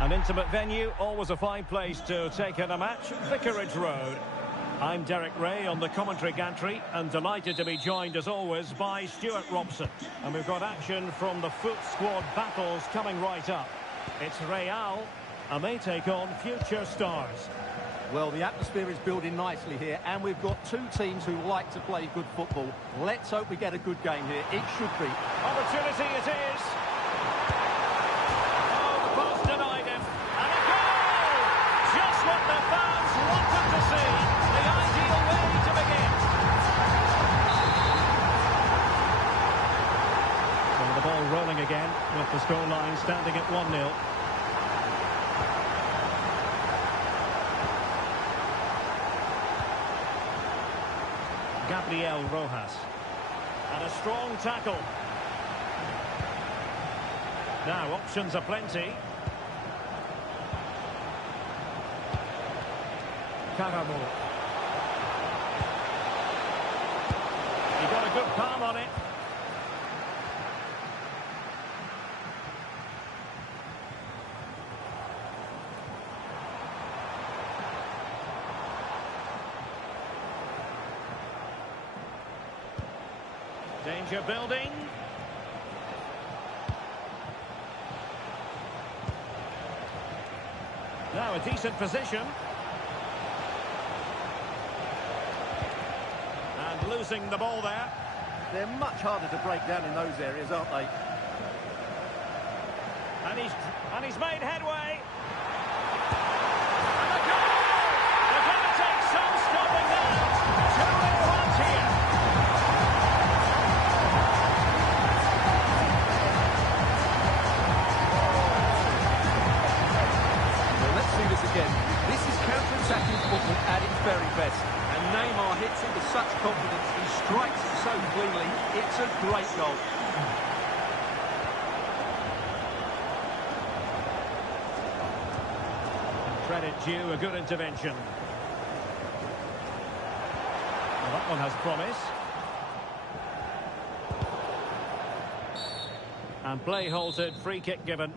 An intimate venue, always a fine place to take in a match. Vicarage Road. I'm Derek Ray on the commentary gantry and delighted to be joined as always by Stuart Robson. And we've got action from the foot squad battles coming right up. It's Real and they take on future stars. Well, the atmosphere is building nicely here and we've got two teams who like to play good football. Let's hope we get a good game here. It should be. Opportunity it is. Oh, the post denied him. And a goal! Just what the fans wanted to see. The ideal way to begin. So the ball rolling again with the scoreline standing at 1-0. Gabriel Rojas. And a strong tackle. Now, options are plenty. Caramo. He got a good palm on it. Danger building. Now a decent position. And losing the ball there. They're much harder to break down in those areas, aren't they? And he's made headway. And a goal! They're going to take some stopping that. 2-1 here. Again. This is counter-attacking football at its very best. And Neymar hits it with such confidence. He strikes it so cleanly. It's a great goal. Credit due, a good intervention. Well, that one has promise. And play halted, free kick given.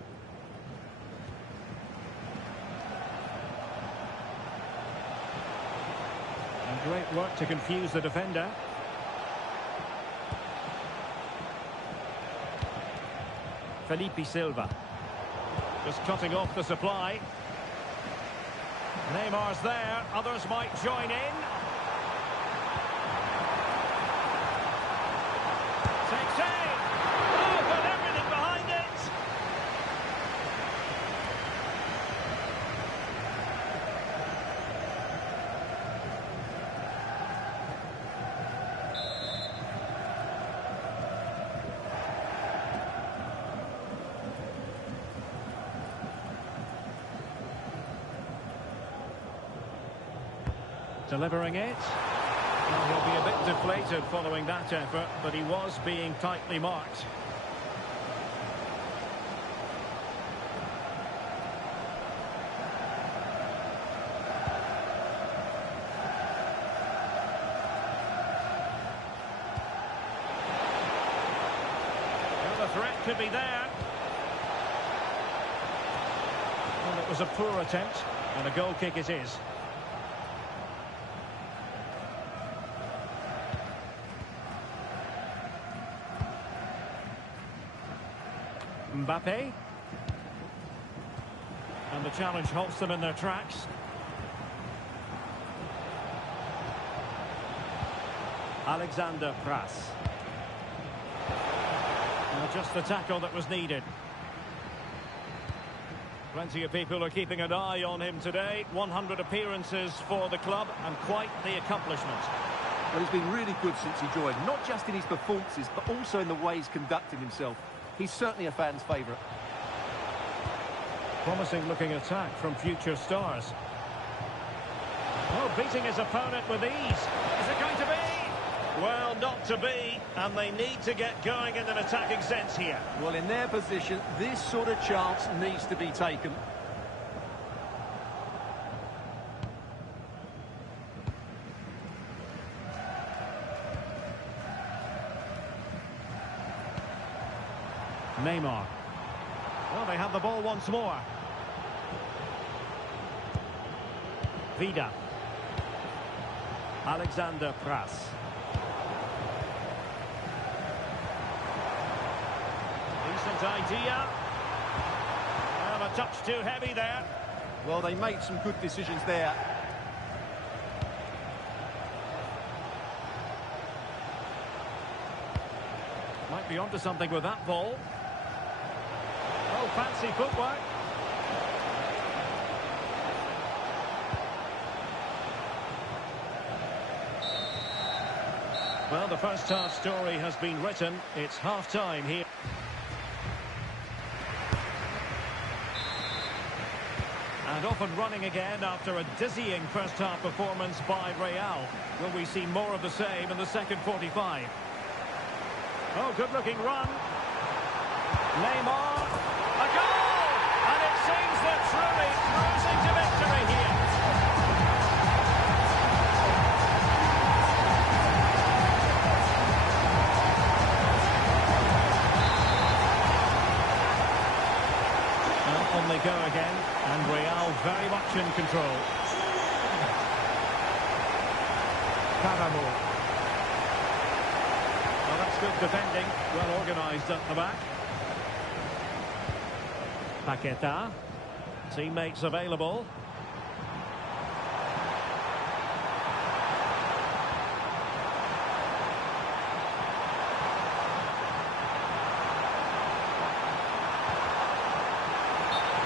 Great work to confuse the defender. Felipe Silva. Just cutting off the supply. Neymar's there. Others might join in. Takes aim. Oh, got everything behind it. Delivering it. Well, he'll be a bit deflated following that effort, but he was being tightly marked. Well, the threat could be there. Well, it was a poor attempt, and a goal kick it is. Mbappe. And the challenge halts them in their tracks. Alexander Pras. Just the tackle that was needed. Plenty of people are keeping an eye on him today. 100 appearances for the club and quite the accomplishment. Well, he's been really good since he joined, not just in his performances, but also in the way he's conducted himself. He's certainly a fan's favourite. Promising looking attack from future stars. Oh, beating his opponent with ease. Is it going to be? Well, not to be, and they need to get going in an attacking sense here. Well, in their position, this sort of chance needs to be taken. Neymar. Well, they have the ball once more. Vida. Alexander Pras. Decent idea. Well, a touch too heavy there. Well, they made some good decisions there. Might be onto something with that ball. Oh, fancy footwork. Well, the first half story has been written. It's half-time here. And off and running again after a dizzying first-half performance by Real. Will we see more of the same in the second 45? Oh, good-looking run. Neymar. A goal! And it seems they're truly cruising to victory here. On they go again, and Real very much in control. Caramo. Well, that's good defending, well organised at the back. Paqueta. Teammates available.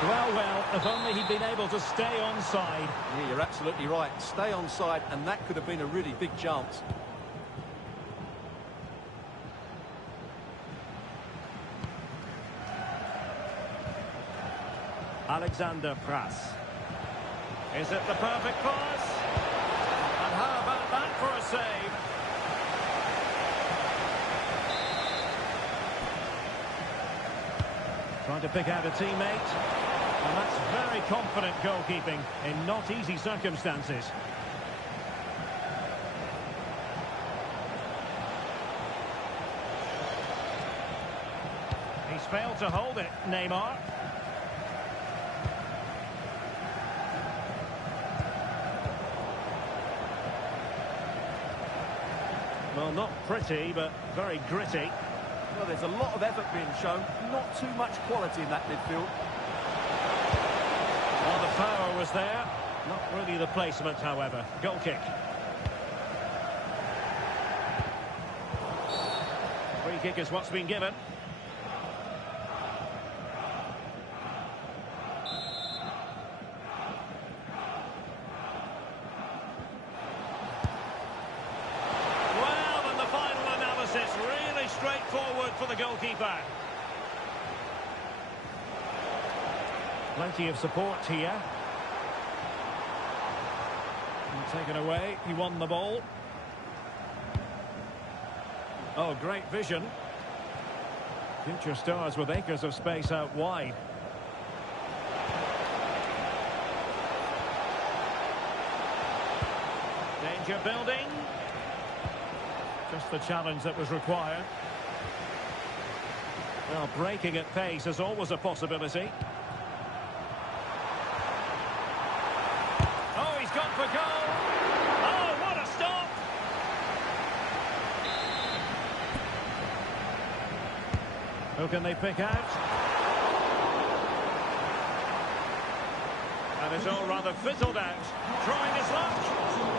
Well, if only he'd been able to stay onside. Yeah, you're absolutely right. Stay onside, and that could have been a really big chance. Alexander Pras. Is it the perfect pass? And how about that for a save? Trying to pick out a teammate. And that's very confident goalkeeping in not easy circumstances. He's failed to hold it, Neymar. Well, not pretty, but very gritty. Well, there's a lot of effort being shown, not too much quality in that midfield. Well, the power was there. Not really the placement, however. Goal kick. Free kick is what's been given. Well, and the final analysis, really straightforward for the goalkeeper. Plenty of support here. And taken away. He won the ball. Oh, great vision. Future stars with acres of space out wide. Danger building. Just the challenge that was required. Well, breaking at pace is always a possibility. Gone for goal. Oh, what a stop! Who can they pick out? And it's all rather fizzled out. Trying his luck.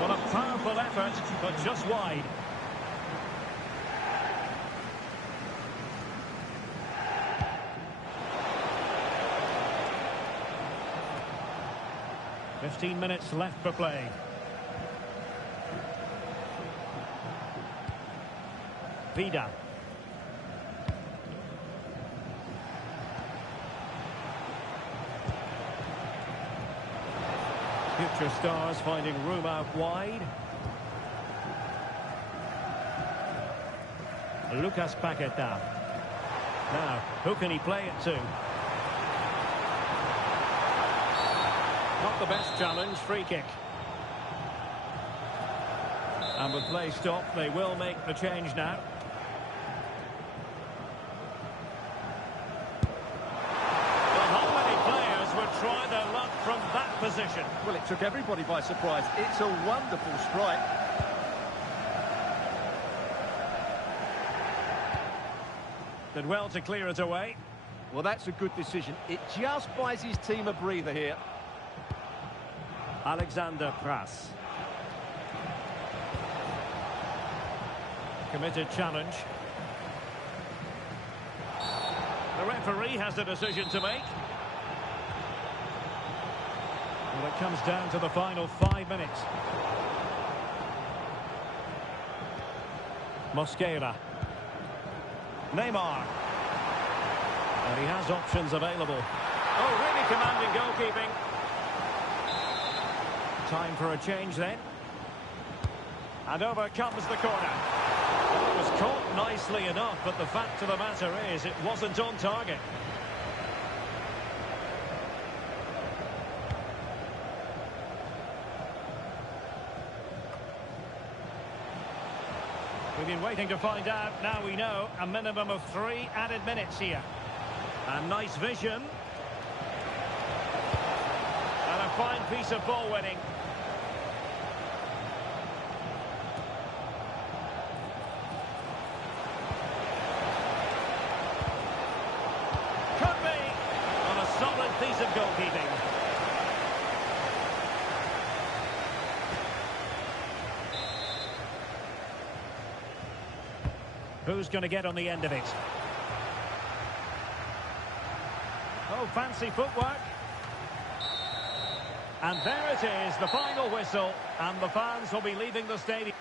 What a powerful effort, but just wide. Fifteen minutes left for play. Vida. Future stars finding room out wide. Lucas Paqueta. Now, who can he play it to? Not the best challenge, free kick. And with play stopped, they will make the change now. Well, how many players would try their luck from that position. Well, it took everybody by surprise. It's a wonderful strike. Did well to clear it away. Well, that's a good decision. It just buys his team a breather here. Alexander Pras. Committed challenge. The referee has a decision to make. Well, it comes down to the final 5 minutes. Mosquera. Neymar. And he has options available. Oh, really commanding goalkeeping. Time for a change then. And over comes the corner. Well, it was caught nicely enough, but the fact of the matter is it wasn't on target. We've been waiting to find out. Now we know a minimum of 3 added minutes here. And nice vision. And a fine piece of ball winning. Could be on a solid piece of goalkeeping. Who's going to get on the end of it? Oh, fancy footwork. And there it is, the final whistle, and the fans will be leaving the stadium.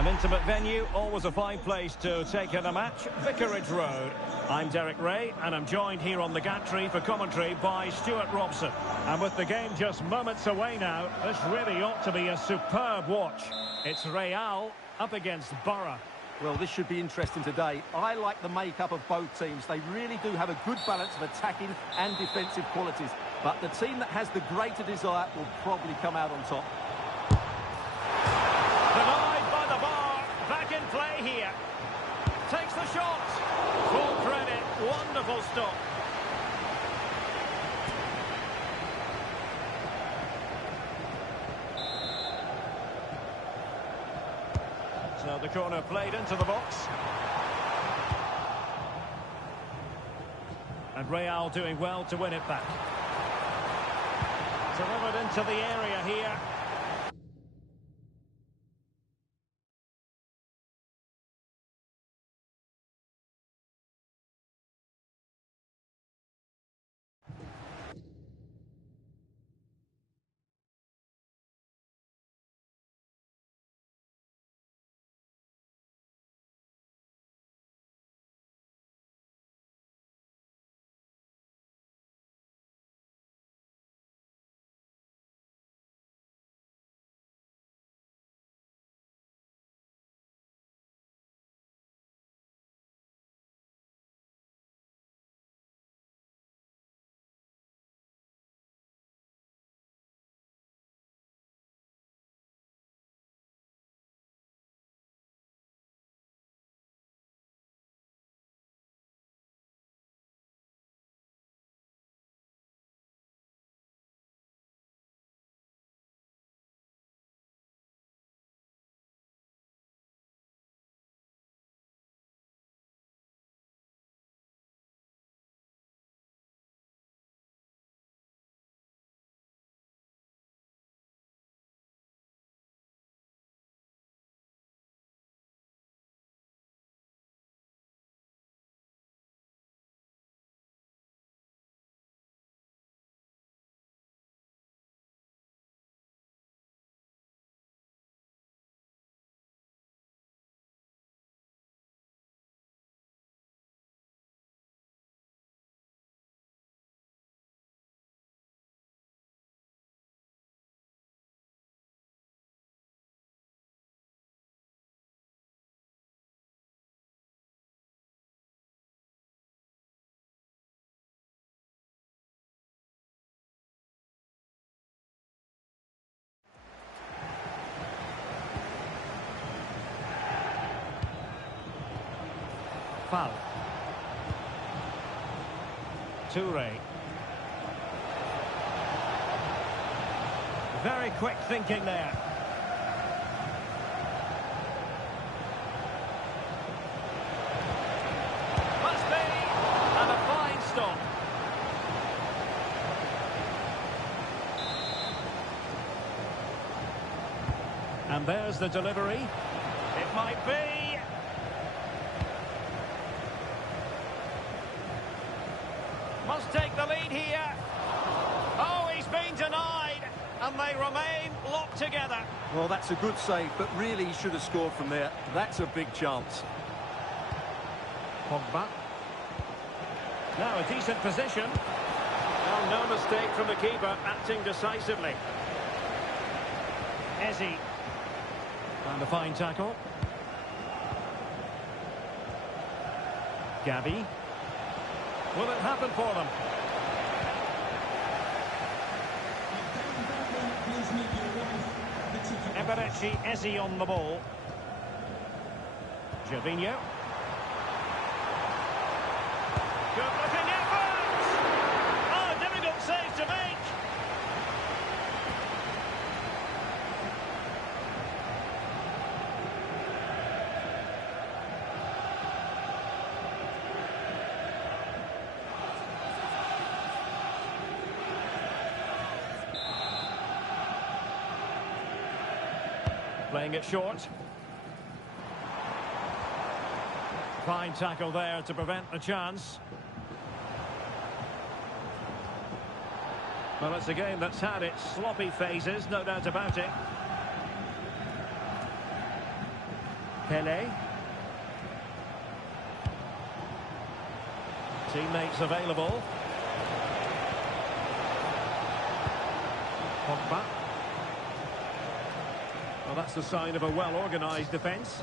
An intimate venue, always a fine place to take in a match. Vicarage Road. I'm Derek Ray, and I'm joined here on the gantry for commentary by Stuart Robson. And with the game just moments away now, this really ought to be a superb watch. It's Real up against Borough. Well, this should be interesting today. I like the makeup of both teams. They really do have a good balance of attacking and defensive qualities. But the team that has the greater desire will probably come out on top. Denied by the bar. Back in play here. Takes the shot. Full credit. Wonderful stop. So the corner played into the box. And Real doing well to win it back. Delivered into the area here. Foul. Toure. Very quick thinking there. Must be. And a fine stop. And there's the delivery. It might be. Must take the lead here. Oh, he's been denied. And they remain locked together. Well, that's a good save, but really he should have scored from there. That's a big chance. Pogba. Now a decent position. Well, no mistake from the keeper, acting decisively. Eze. And a fine tackle. Gabi. Will it happen for them? Eberechi, Eze on the ball. Gervinho. Good looking effort! Oh, difficult save to make. Playing it short. Fine tackle there to prevent the chance. Well, it's a game that's had its sloppy phases, no doubt about it. Pele. Teammates available. Pogba. Well, that's the sign of a well-organised defence.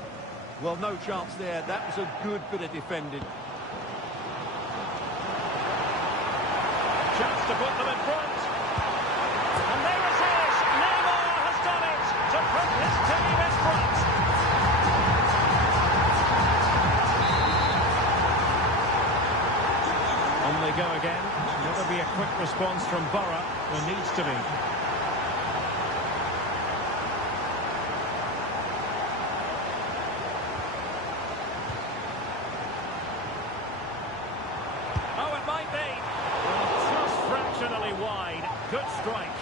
Well, no chance there. That was a good bit of defending. Chance to put them in front. And there it is. Neymar has done it to put his team in front. On they go again. There'll be a quick response from Borough. There needs to be. Oh, it might be. Well, just fractionally wide. Good strike.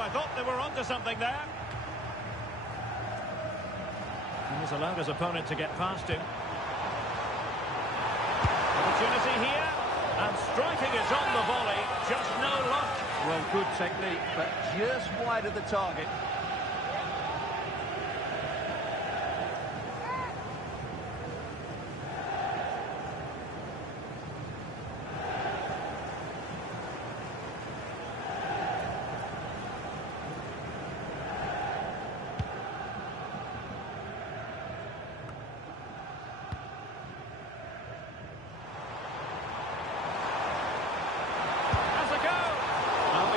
I thought they were onto something there. He's allowed his opponent to get past him. Opportunity here. And striking it on the volley. Just no luck. Well, good technique, but just wide of the target.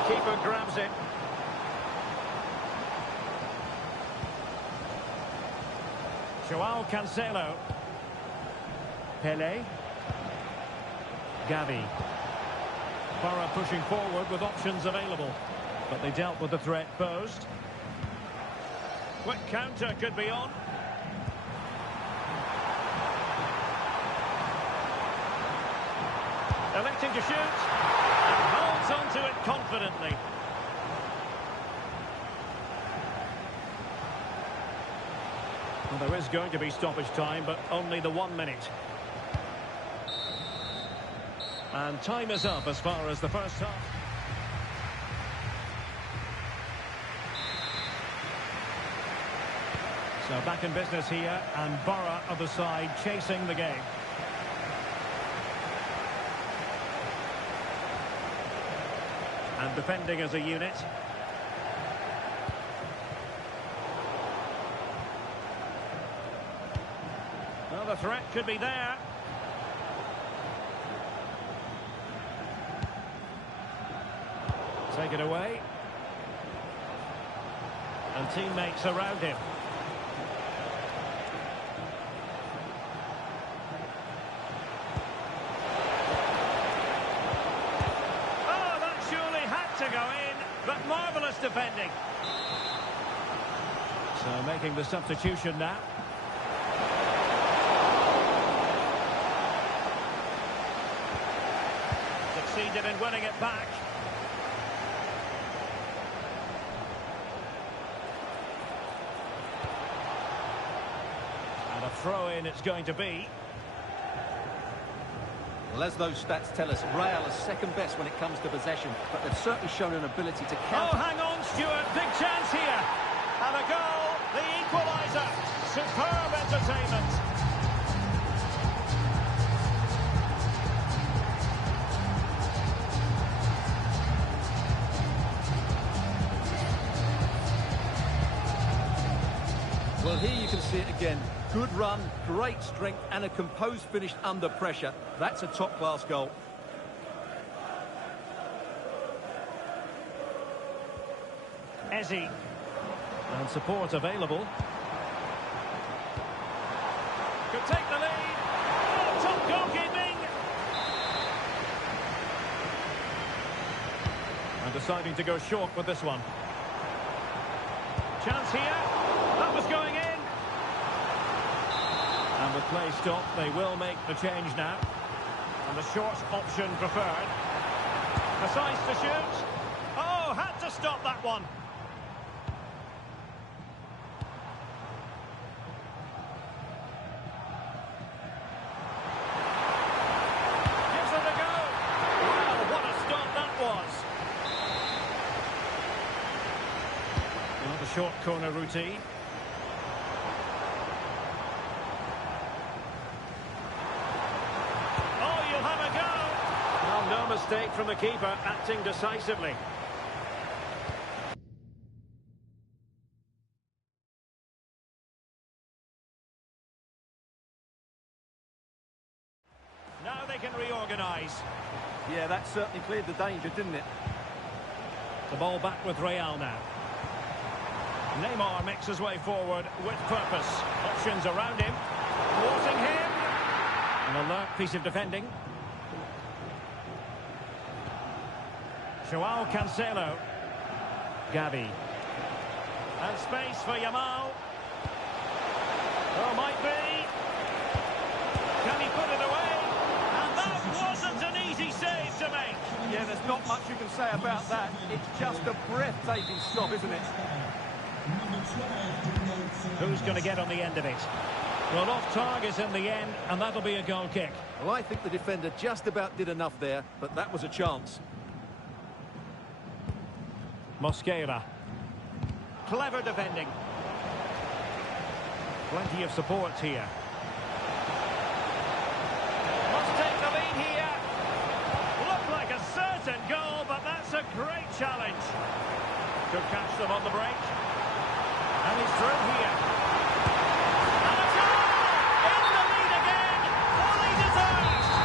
Keeper grabs it. Joao Cancelo. Pele. Gavi. Borough pushing forward with options available. But they dealt with the threat posed. Quick counter could be on. Electing to shoot. And holds onto it confidently. Well, there is going to be stoppage time, but only the 1 minute. And time is up as far as the first half. So back in business here, and Borough of the side chasing the game. And defending as a unit. Well, the threat could be there. Take it away. And teammates around him. To go in, but marvellous defending. So making the substitution now. Succeeded in winning it back. And a throw-in it's going to be. Well, as those stats tell us, Real is second best when it comes to possession, but they've certainly shown an ability to counter. Oh, hang on, Stuart. Big chance here. And a goal, the equaliser. Superb entertainment. Well, here you can see it again. Good run, great strength, and a composed finish under pressure. That's a top-class goal. Ezzy. And support available. Could take the lead. Oh, top goalkeeping. And deciding to go short with this one. Chance here. That was going in. And with play stopped, they will make the change now. And the short option preferred. Decides to shoot. Oh, had to stop that one. Gives it a go. Wow, what a stop that was. Well, the short corner routine. No mistake from the keeper, acting decisively. Now they can reorganise. Yeah, that certainly cleared the danger, didn't it? The ball back with Real now. Neymar makes his way forward with purpose. Options around him. Thwarting him. An alert piece of defending. Joao Cancelo. Gavi. And space for Yamal. Oh, might be. Can he put it away? And that wasn't an easy save to make. Yeah, there's not much you can say about that. It's just a breathtaking stop, isn't it? Who's going to get on the end of it? Well, off target in the end, and that'll be a goal kick. Well, I think the defender just about did enough there, but that was a chance. Mosquera. Clever defending. Plenty of support here. Must take the lead here. Looked like a certain goal, but that's a great challenge. Could catch them on the break. And he's through here. And a goal! In the lead again! Fully deserved!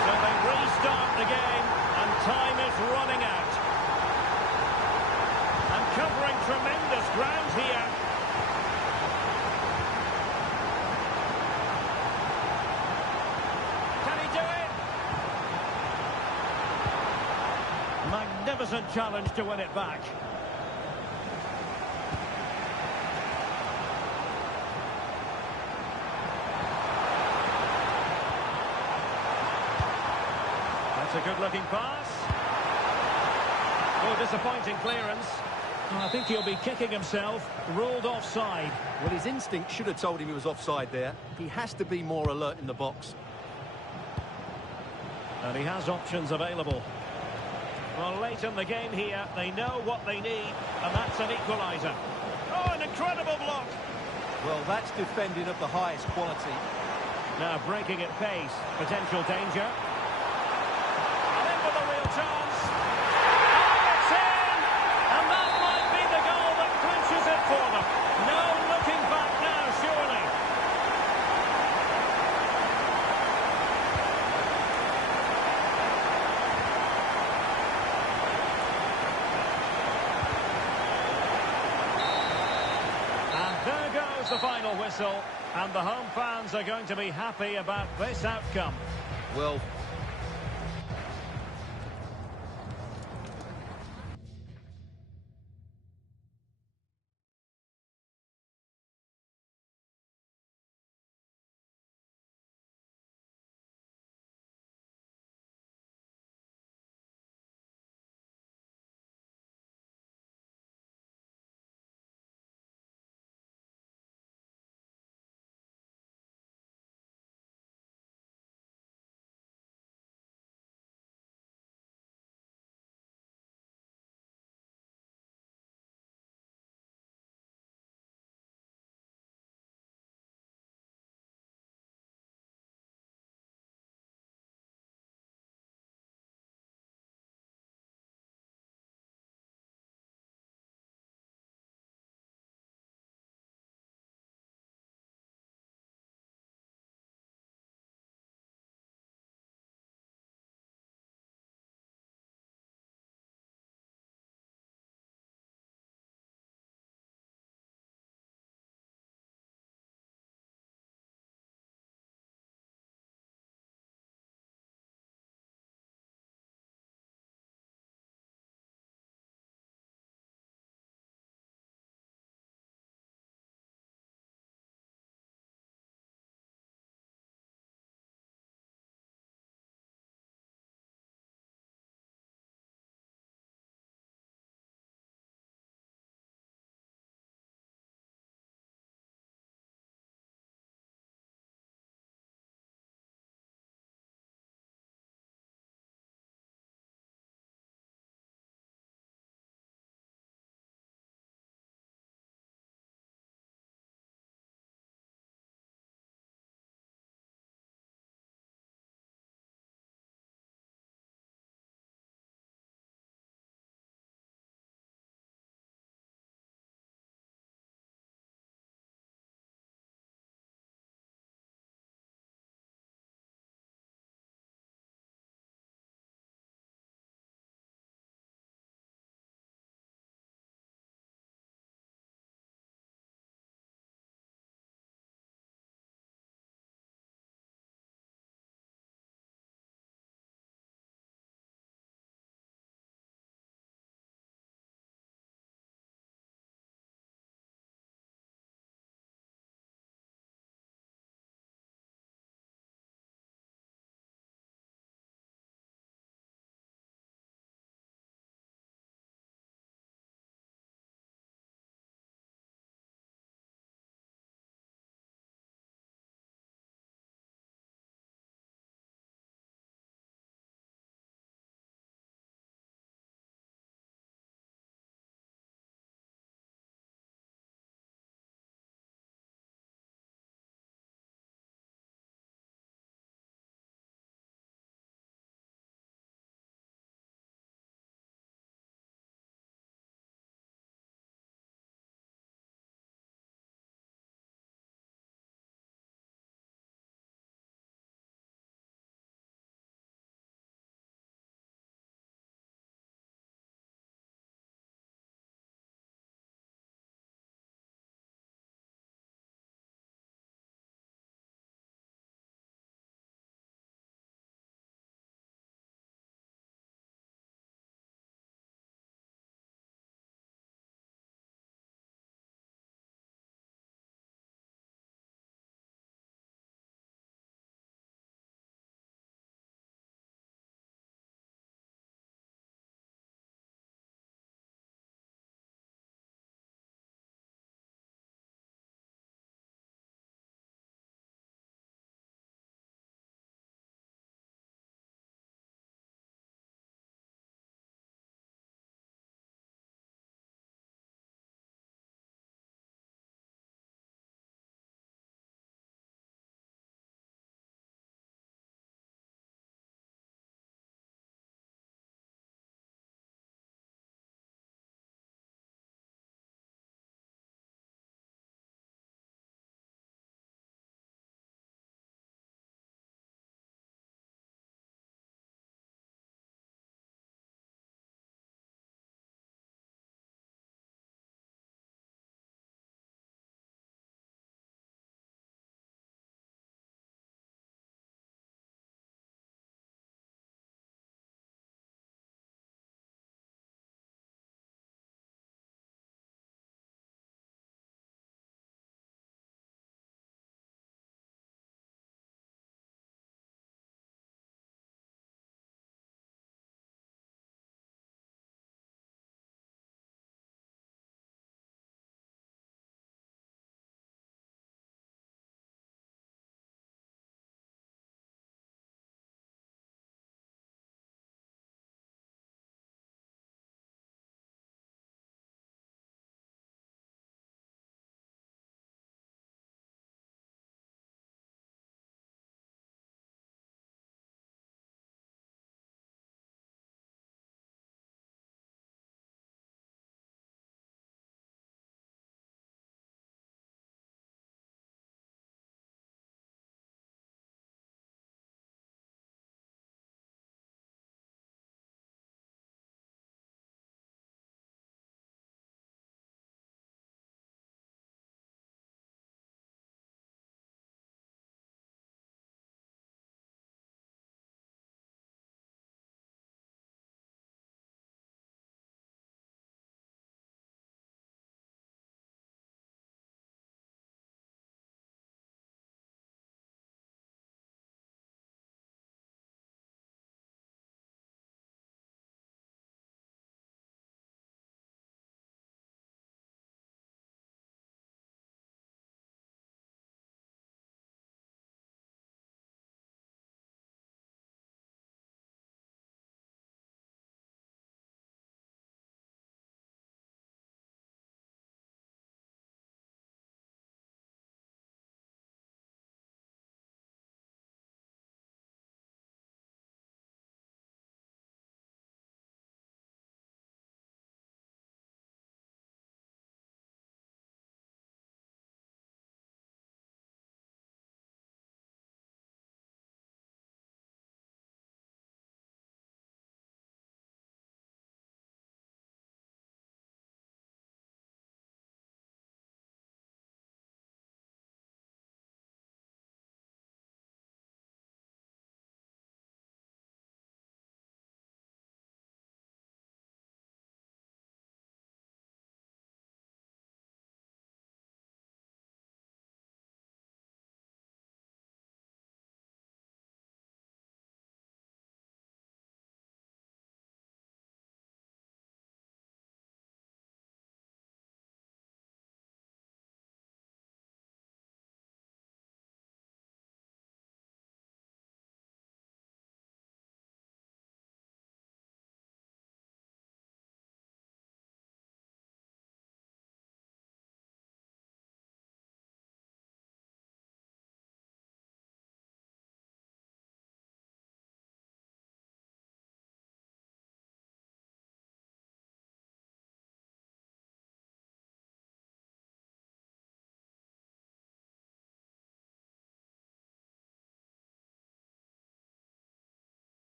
So they restart the game. And time is running out. And covering tremendous ground here. Can he do it? Magnificent challenge to win it back. That's a good-looking pass. Oh, disappointing clearance. I think he'll be kicking himself. Ruled offside. Well, his instinct should have told him he was offside there. He has to be more alert in the box. And he has options available. Well, late in the game here, they know what they need, and that's an equaliser. Oh, an incredible block. Well, that's defending of the highest quality. Now breaking at pace. Potential danger. And in with a real chance. Oh, it's in! And that might be the goal that clinches it for them. No looking back now, surely. And there goes the final whistle. And the home fans are going to be happy about this outcome. Well,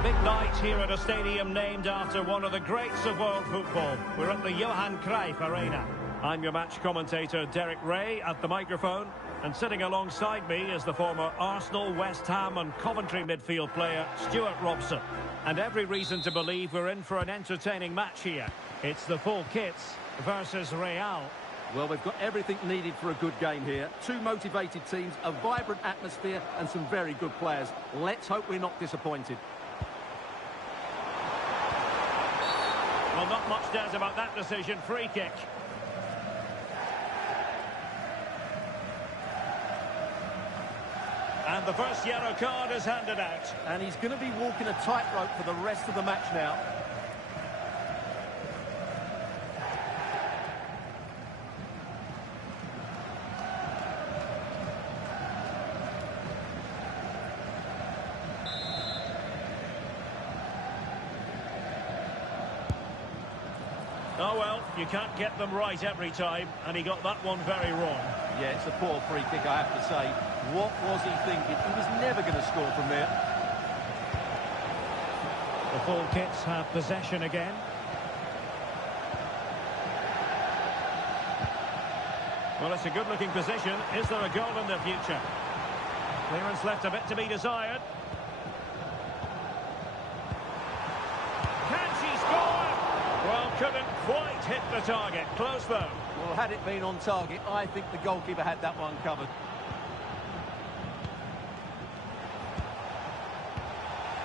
A big night here at a stadium named after one of the greats of world football. We're at the Johan Cruyff Arena. I'm your match commentator, Derek Ray, at the microphone. And sitting alongside me is the former Arsenal, West Ham and Coventry midfield player, Stuart Robson. And every reason to believe we're in for an entertaining match here. It's the full kits versus Real. Well, we've got everything needed for a good game here. Two motivated teams, a vibrant atmosphere and some very good players. Let's hope we're not disappointed. Well, not much doubt about that decision. Free kick. And the first yellow card is handed out. And he's going to be walking a tightrope for the rest of the match now. Oh well, you can't get them right every time, and he got that one very wrong. Yeah, it's a poor free kick, I have to say. What was he thinking? He was never going to score from there. The full kits have possession again. Well, it's a good-looking position. Is there a goal in the future? Clearance left a bit to be desired. Can she score? Well, couldn't quite hit the target. Close, though. Well, had it been on target, I think the goalkeeper had that one covered.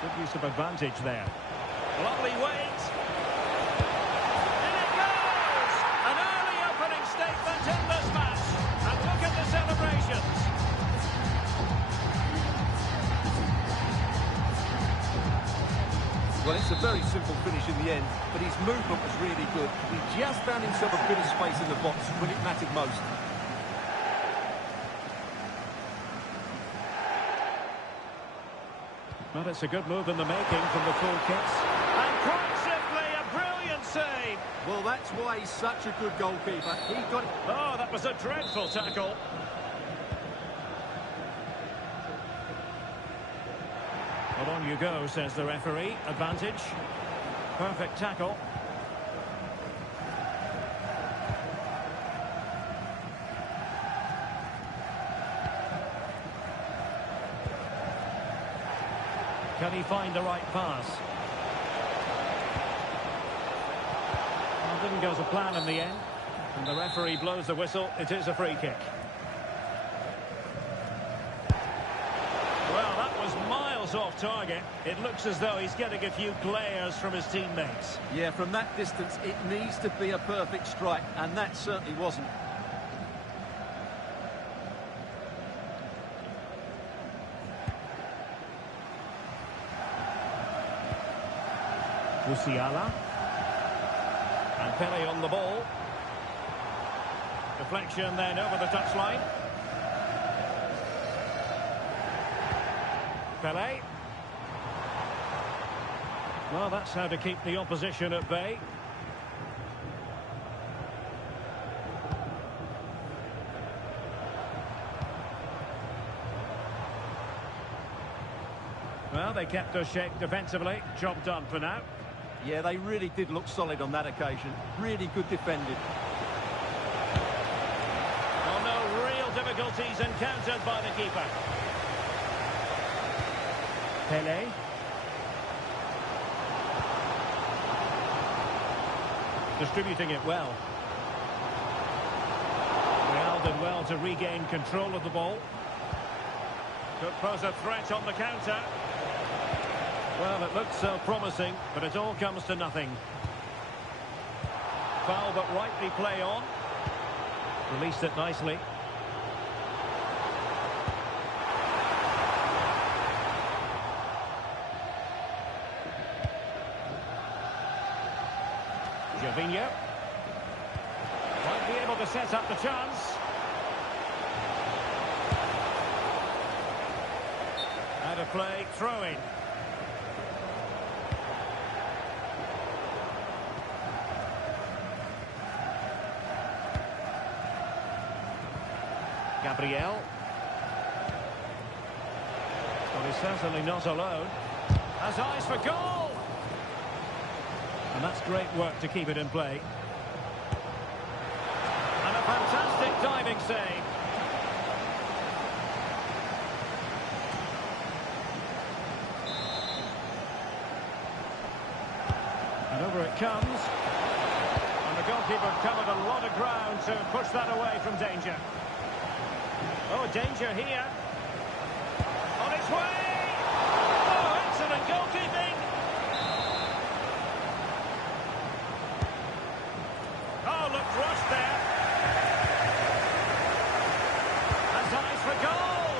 Good use of advantage there. Lovely wait. In it goes! An early opening statement in this match. And look at the celebrations. Well, it's a very simple finish in the end, but his movement was really good. He just found himself a bit of space in the box when it mattered most. Well, it's a good move in the making from the full kits. And quite simply, a brilliant save. Well, that's why he's such a good goalkeeper. He got it. Oh, that was a dreadful tackle. Well, on you go, says the referee. Advantage. Perfect tackle. Can he find the right pass? Well, didn't go to plan in the end. And the referee blows the whistle. It is a free kick. Well, that was miles off target. It looks as though he's getting a few glares from his teammates. Yeah, from that distance, it needs to be a perfect strike, and that certainly wasn't. Musiala. And Pele on the ball. Deflection then over the touchline. Pele. Well, that's how to keep the opposition at bay. Well, they kept us shape defensively. Job done for now. Yeah, they really did look solid on that occasion. Really good defended. Well, no real difficulties encountered by the keeper. Pele. Distributing it well. Real did well to regain control of the ball. Could pose a threat on the counter. Well, it looked so promising, but it all comes to nothing. Foul, but rightly play on. Released it nicely. Gervinho. Might be able to set up the chance. Out of play, throw-in. Gabriel. Well, he's certainly not alone. Has eyes for goal. And that's great work to keep it in play. And a fantastic diving save. And over it comes. And the goalkeeper covered a lot of ground to push that away from danger. Oh, danger here. On its way! Oh, excellent goalkeeping! Oh, looked rushed there. Has eyes for goal!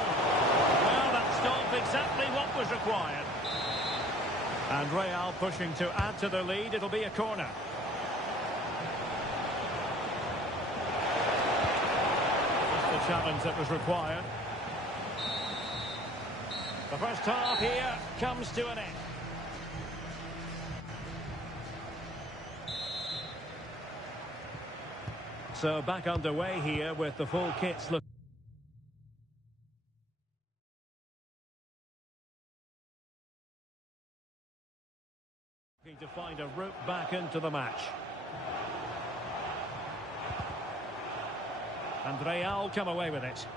Well, that stopped exactly what was required. And Real pushing to add to their lead. It'll be a corner. Just the challenge that was required. The first half here comes to an end. So back underway here with the full kits looking to find a route back into the match. And Real come away with it.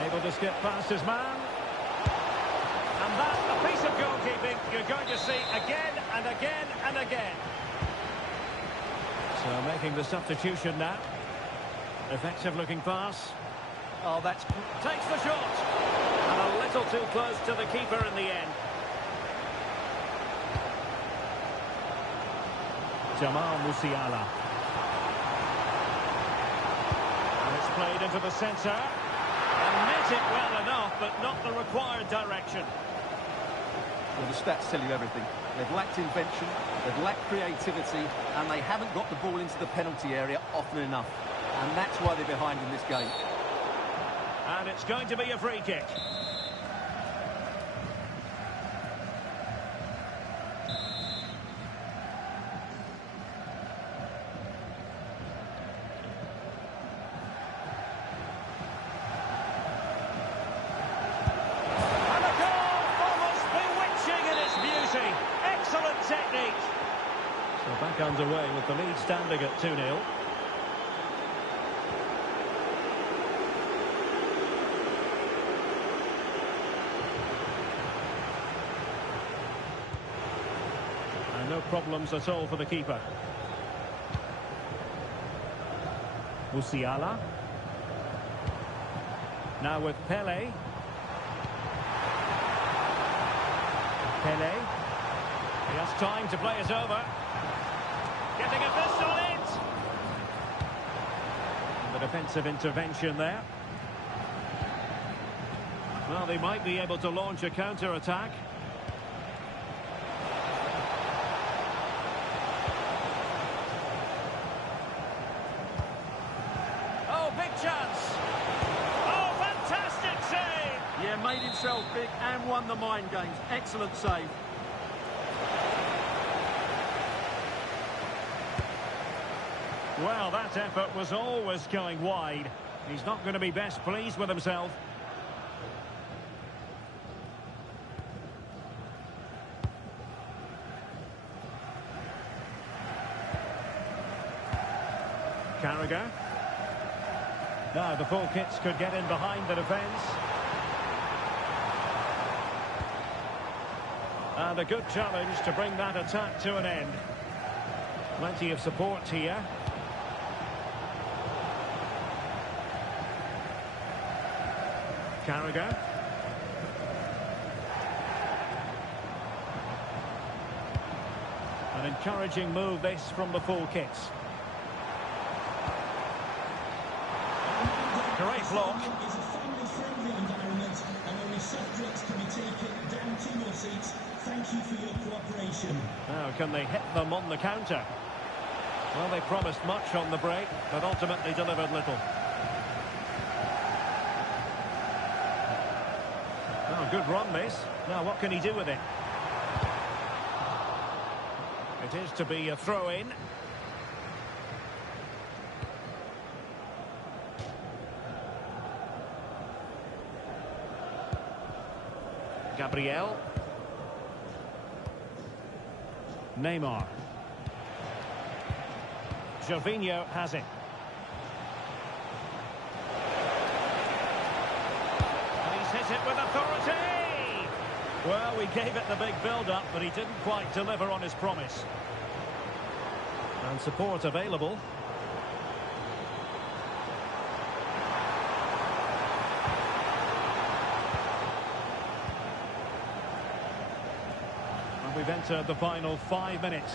Able to skip past his man. And that's a piece of goalkeeping you're going to see again and again and again. So making the substitution now. Effective looking pass. Oh, that's... Takes the shot. And a little too close to the keeper in the end. Jamal Musiala. And it's played into the centre. And met it well enough, but not the required direction. Well, the stats tell you everything. They've lacked invention, they've lacked creativity, and they haven't got the ball into the penalty area often enough. And that's why they're behind in this game. And it's going to be a free kick. Technique. So back underway with the lead standing at 2-0. And no problems at all for the keeper. Musiala. Now with Pele. Pele. He has time to play it over. Getting a fist on it. And the defensive intervention there. Well, they might be able to launch a counter-attack. Oh, big chance. Oh, fantastic save. Yeah, made himself big and won the mind games. Excellent save. Well, that effort was always going wide. He's not going to be best pleased with himself. Carragher. Now the full kits could get in behind the defence. And a good challenge to bring that attack to an end. Plenty of support here. Carragher. An encouraging move this from the full kits. Great block. It's a family-friendly environment and only soft drinks can be taken down to your seats. Thank you for your cooperation. Now can they hit them on the counter? Well, they promised much on the break, but ultimately delivered little. Oh, good run this. Now what can he do with it? It is to be a throw-in. Gabriel. Neymar. Gervinho has it. And he's hit it with authority! Well, we gave it the big build-up, but he didn't quite deliver on his promise. And support available. And we've entered the final 5 minutes.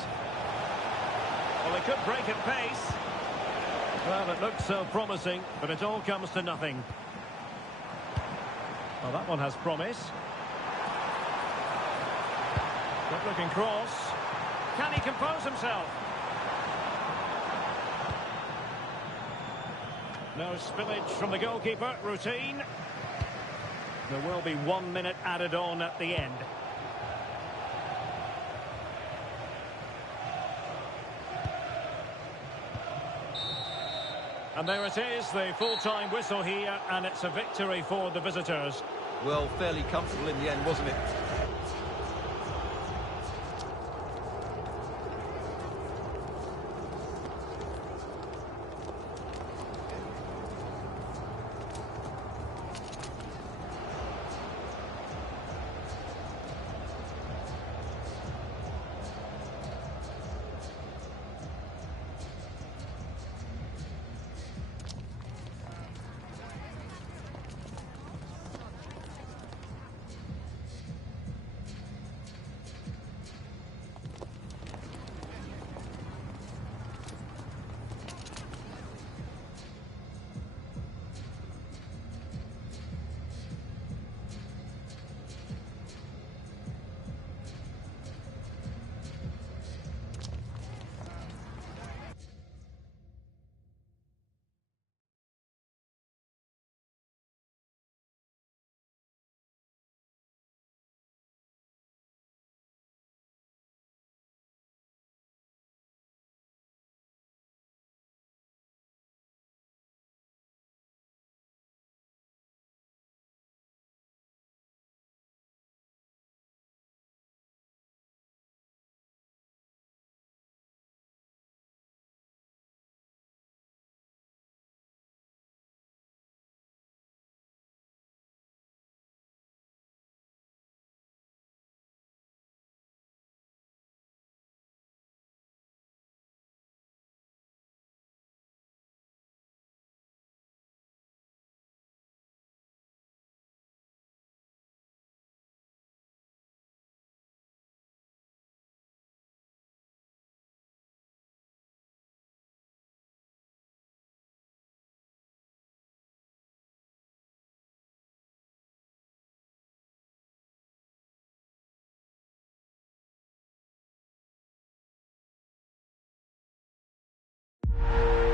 Well, they could break at pace. Well, it looks so promising, but it all comes to nothing. Well, that one has promise. Good-looking cross. Can he compose himself? No spillage from the goalkeeper. Routine. There will be 1 minute added on at the end. And there it is, the full-time whistle here, and it's a victory for the visitors. Well, fairly comfortable in the end, wasn't it?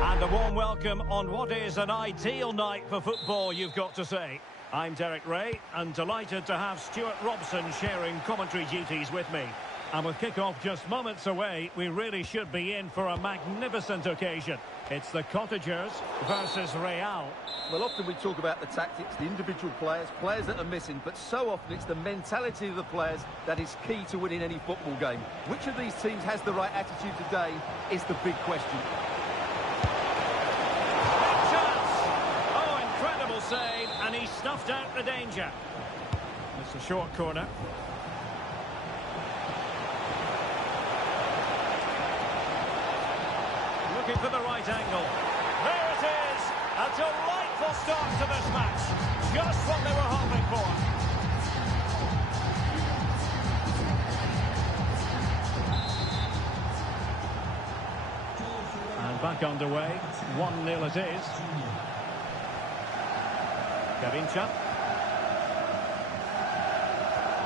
And a warm welcome on what is an ideal night for football, you've got to say. I'm Derek Ray, and delighted to have Stuart Robson sharing commentary duties with me. And with kick-off just moments away, we really should be in for a magnificent occasion. It's the Cottagers versus Real. Well, often we talk about the tactics, the individual players, players that are missing, but so often it's the mentality of the players that is key to winning any football game. Which of these teams has the right attitude today is the big question. Save, and he snuffed out the danger. It's a short corner. Looking for the right angle. There it is! A delightful start to this match. Just what they were hoping for. And back underway. 1-0 it is. Garincha.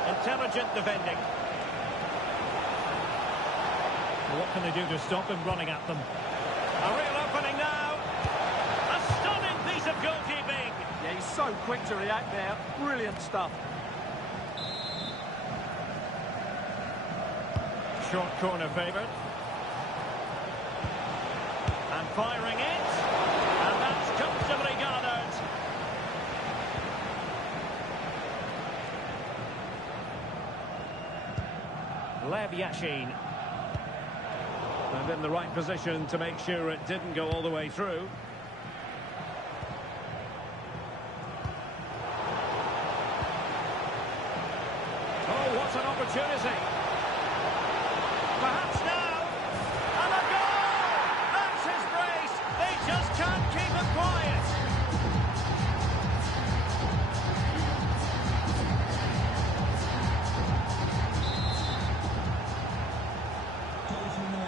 Intelligent defending. What can they do to stop him running at them? A real opening now. A stunning piece of goalkeeping. Yeah, he's so quick to react there. Brilliant stuff. Short corner favoured. And firing it. And that's comfortably garnered. Lev Yashin. And in the right position to make sure it didn't go all the way through. Oh, what an opportunity. Perhaps now. And a goal! That's his brace. They just can't keep him quiet.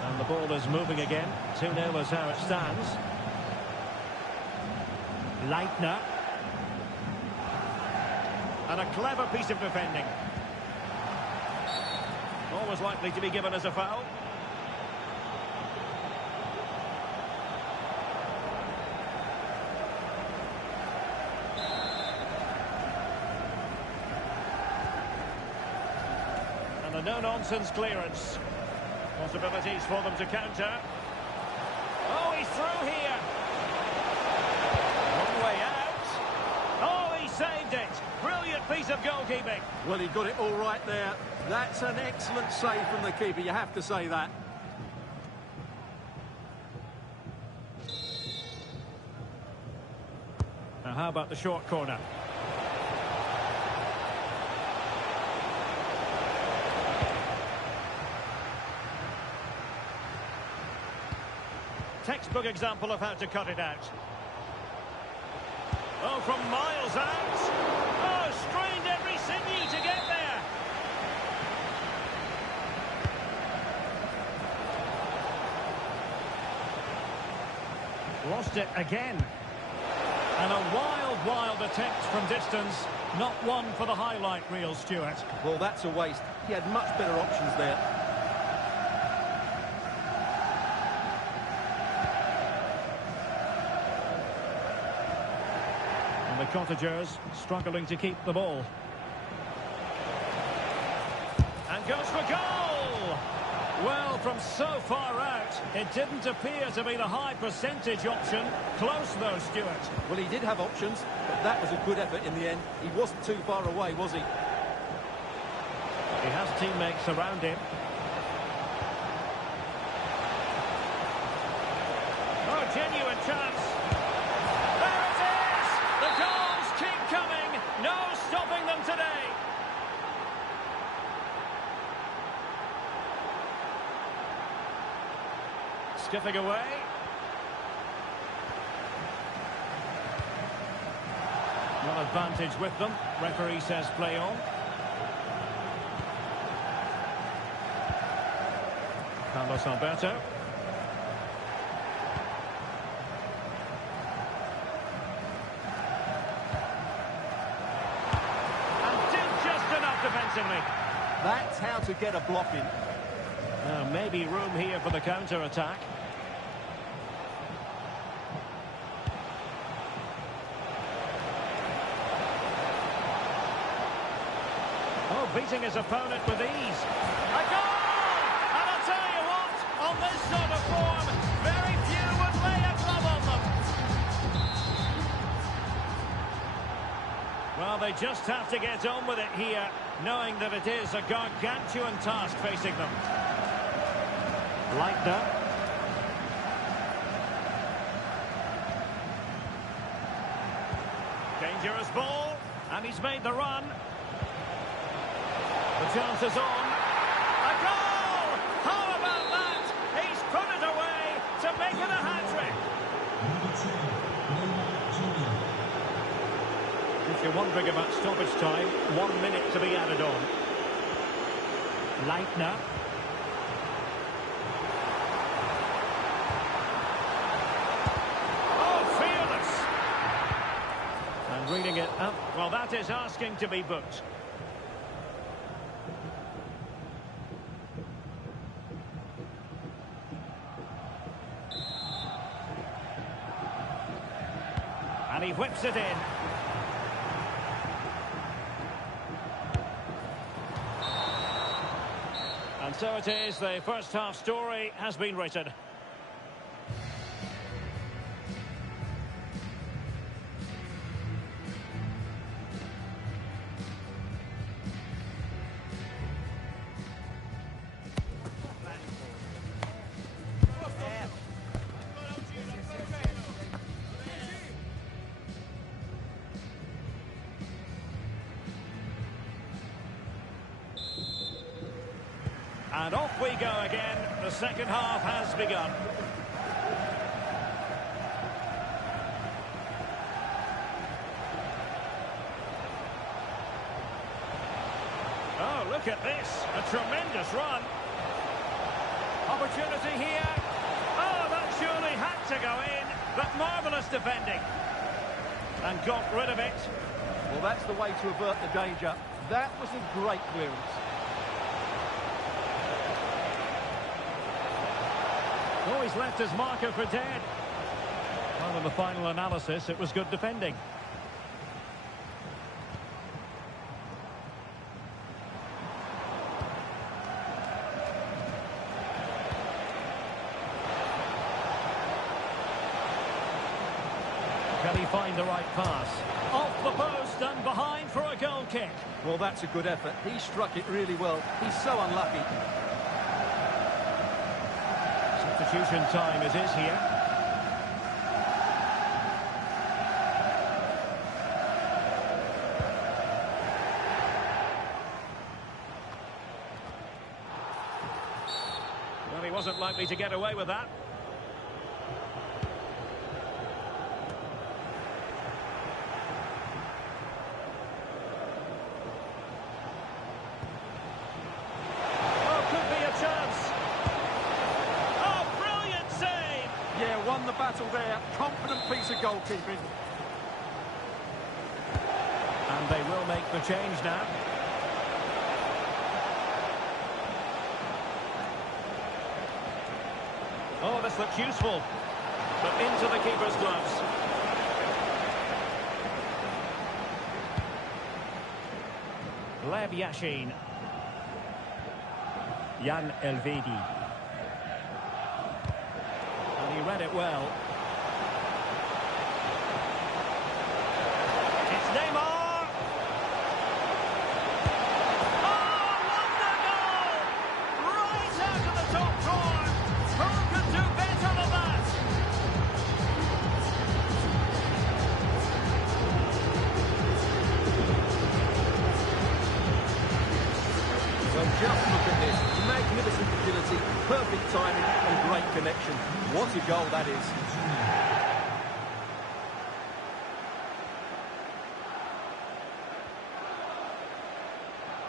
And the ball is moving again. 2-0 is how it stands. Leitner. And a clever piece of defending. Always likely to be given as a foul. And a no-nonsense clearance. Possibilities for them to counter. Oh, he's through here. One way out. Oh, he saved it. Brilliant piece of goalkeeping. Well, he got it all right there. That's an excellent save from the keeper, you have to say that. Now, how about the short corner? Textbook example of how to cut it out. Oh, from miles out. Oh, strained every sinew to get there. Lost it again. And a wild attempt from distance. Not one for the highlight reel, Stuart. Well, that's a waste. He had much better options there. And the Cottagers struggling to keep the ball. And goes for goal! Well, from so far out, it didn't appear to be the high percentage option. Close though, Stuart. Well, he did have options, but that was a good effort in the end. He wasn't too far away, was he? He has teammates around him. Oh, genuine chance. There it is! The goals keep coming. No stopping them today. Skipping away. No advantage with them. Referee says play on. Carlos Alberto. And did just enough defensively. That's how to get a block in. Maybe room here for the counter-attack. Oh, beating his opponent with ease. A goal! And I'll tell you what, on this sort of form, very few would lay a glove on them. Well, they just have to get on with it here, knowing that it is a gargantuan task facing them. Leitner. Dangerous ball, and he's made the run. The chance is on. A goal! How about that? He's put it away to make it a hat-trick. If you're wondering about stoppage time, 1 minute to be added on. Leitner. Oh, fearless! And reading it up, well, that is asking to be booked. And he whips it in. And so it is, the first half story has been written. And off we go again. The second half has begun. Oh, look at this. A tremendous run. Opportunity here. Oh, that surely had to go in. But marvellous defending. And got rid of it. Well, that's the way to avert the danger. That was a great clearance. Oh, he's left his marker for dead. Well, in the final analysis, it was good defending. Can he find the right pass? Off the post and behind for a goal kick. Well, that's a good effort. He struck it really well. He's so unlucky. Substitution time it is here. Well, he wasn't likely to get away with that. Won the battle there. Confident piece of goalkeeping. And they will make the change now. Oh, this looks useful. But into the keeper's gloves. Lev Yashin. Jan Elvedi. He read it well. It's Neymar. Oh, wonder goal! Right out of the top drawer. Who could do better than that? Well, just look at this. Magnificent agility, perfect timing and great connection. What a goal that is.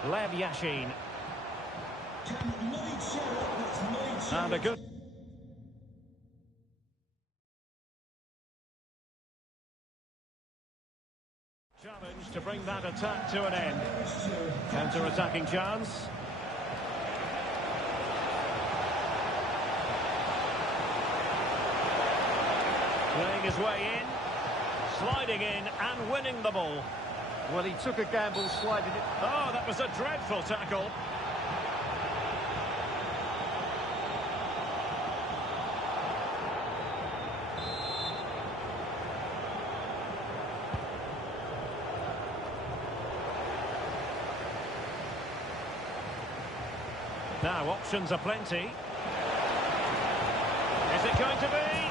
Lev Yashin. And a good... challenge to bring that attack to an end. Counter-attacking chance. Playing his way in, sliding in and winning the ball. Well, he took a gamble sliding it. Oh, that was a dreadful tackle. Now, options are plenty. Is it going to be?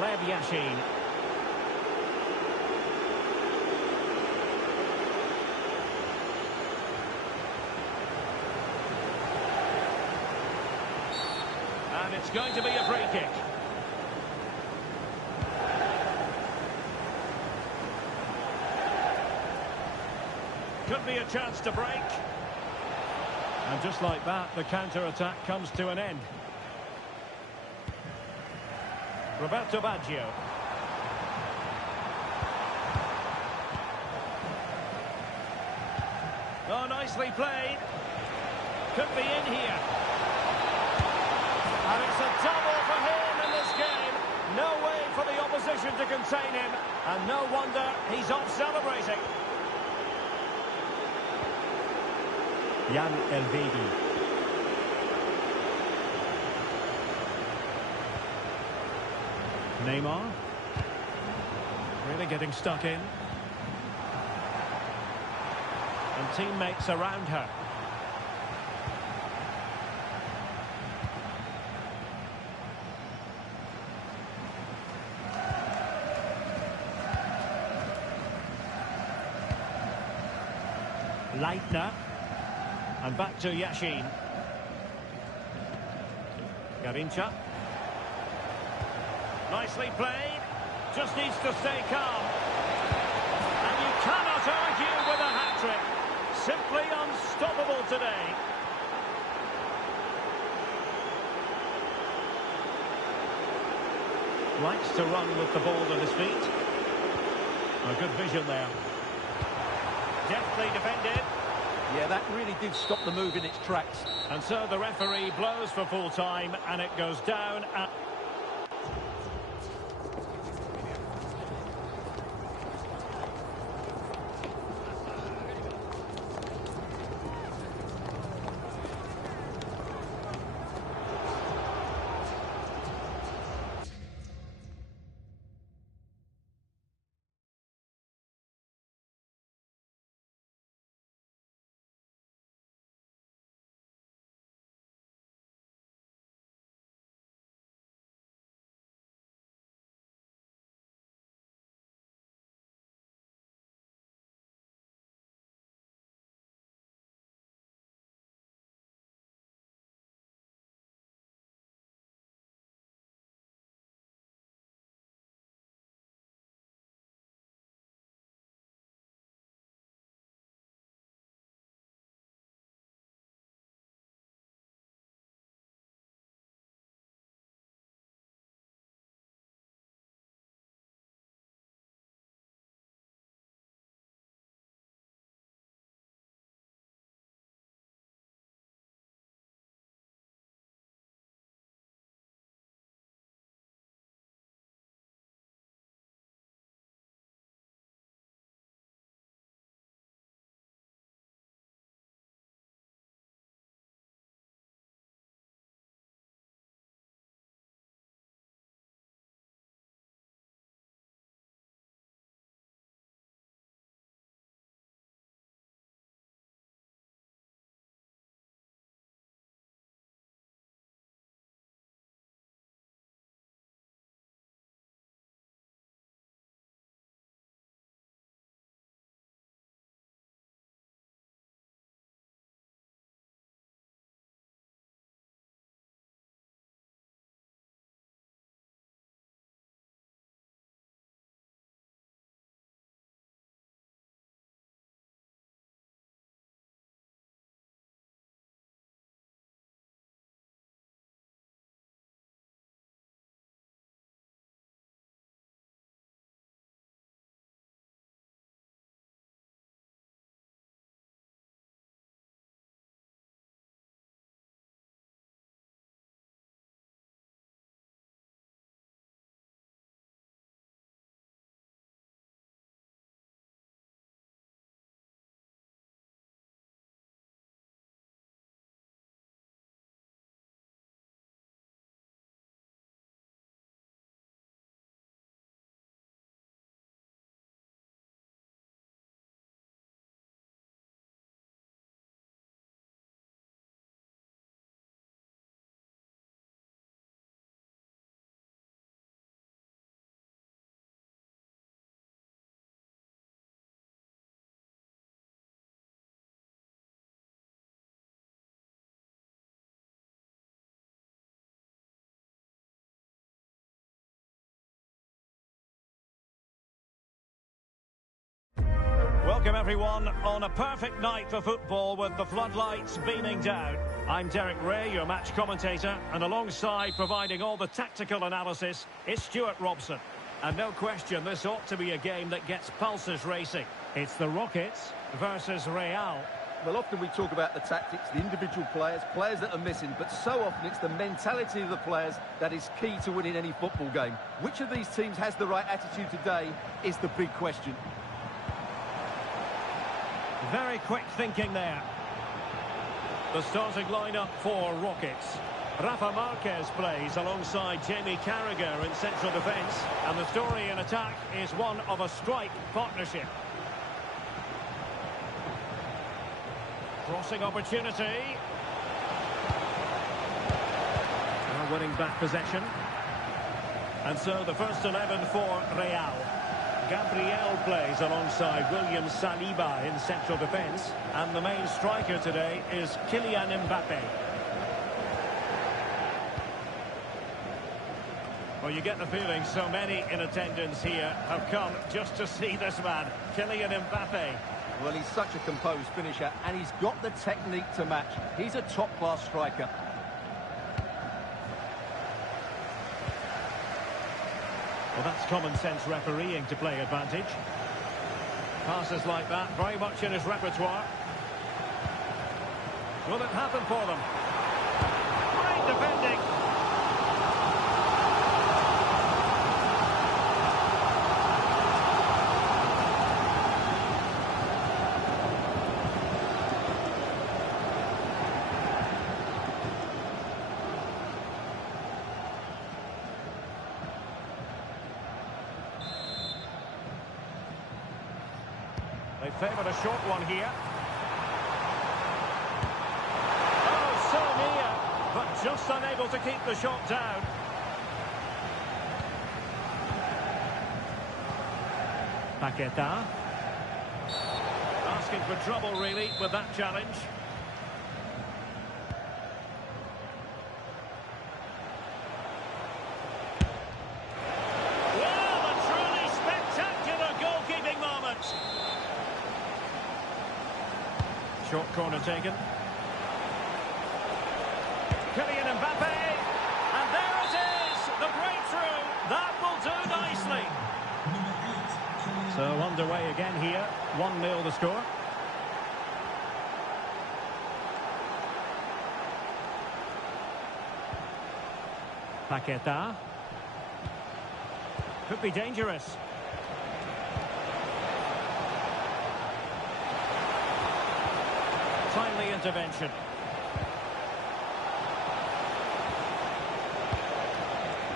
Lev Yashin. And it's going to be a free kick. Could be a chance to break. And just like that, the counter-attack comes to an end. Roberto Baggio. Oh, nicely played. Could be in here. And it's a double for him in this game. No way for the opposition to contain him. And no wonder he's off celebrating. Jan Elvedi. Neymar. Really getting stuck in. And teammates around her. Leitner. And back to Yashin. Garincha. Nicely played. Just needs to stay calm. And you cannot argue with a hat-trick. Simply unstoppable today. Likes to run with the ball at his feet. A good vision there. Deftly defended. Yeah, that really did stop the move in its tracks. And so the referee blows for full time and it goes down at... Welcome everyone on a perfect night for football with the floodlights beaming down. I'm Derek Ray, your match commentator, and alongside providing all the tactical analysis is Stuart Robson. And no question, this ought to be a game that gets pulses racing. It's the Rockets versus Real. Well, often we talk about the tactics, the individual players, players that are missing, but so often it's the mentality of the players that is key to winning any football game. Which of these teams has the right attitude today is the big question. Very quick thinking there. The starting lineup for Rockets. Rafa Marquez plays alongside Jamie Carragher in central defence. And the story in attack is one of a strike partnership. Crossing opportunity. Now winning back possession. And so the first 11 for Real. Gabriel plays alongside William Saliba in central defence. And the main striker today is Kylian Mbappe. Well, you get the feeling so many in attendance here have come just to see this man, Kylian Mbappe. Well, he's such a composed finisher, and he's got the technique to match. He's a top-class striker. Well, that's common sense refereeing to play advantage. Passes like that, very much in his repertoire. Will it happen for them? Great defending. They favoured a short one here. Oh, so near, but just unable to keep the shot down. Paqueta. Asking for trouble, really, with that challenge. Well, a truly spectacular goalkeeping moment. Short corner taken. Kylian Mbappe. And there it is, the breakthrough. That will do nicely. So underway again here. 1-0 the score. Paqueta. Could be dangerous. Timely intervention.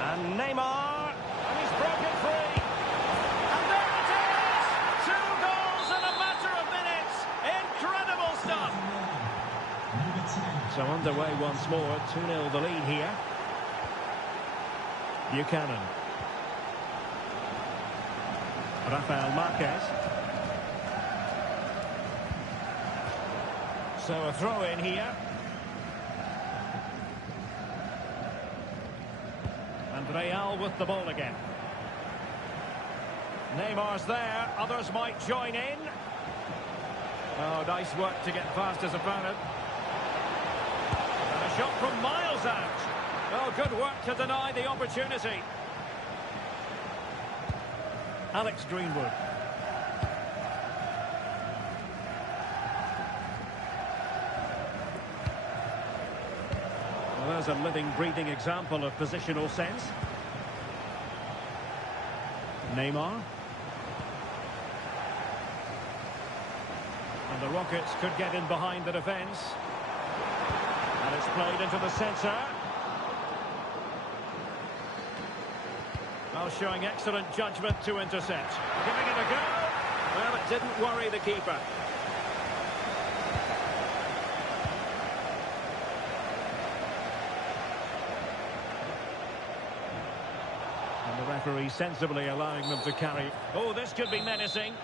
And Neymar, and he's broken free. And there it is! 2 goals in a matter of minutes. Incredible stuff. So underway once more, 2-0 the lead here. Buchanan. Rafael Marquez. So a throw in here. And Real with the ball again. Neymar's there, others might join in. Oh, nice work to get past his opponent. And a shot from miles out. Oh, good work to deny the opportunity. Alex Greenwood. Well, there's a living, breathing example of positional sense. Neymar. And the Rockets could get in behind the defence. And it's played into the centre. Well, showing excellent judgment to intercept. Giving it a go. Well, it didn't worry the keeper. And the referee sensibly allowing them to carry. Oh, this could be menacing.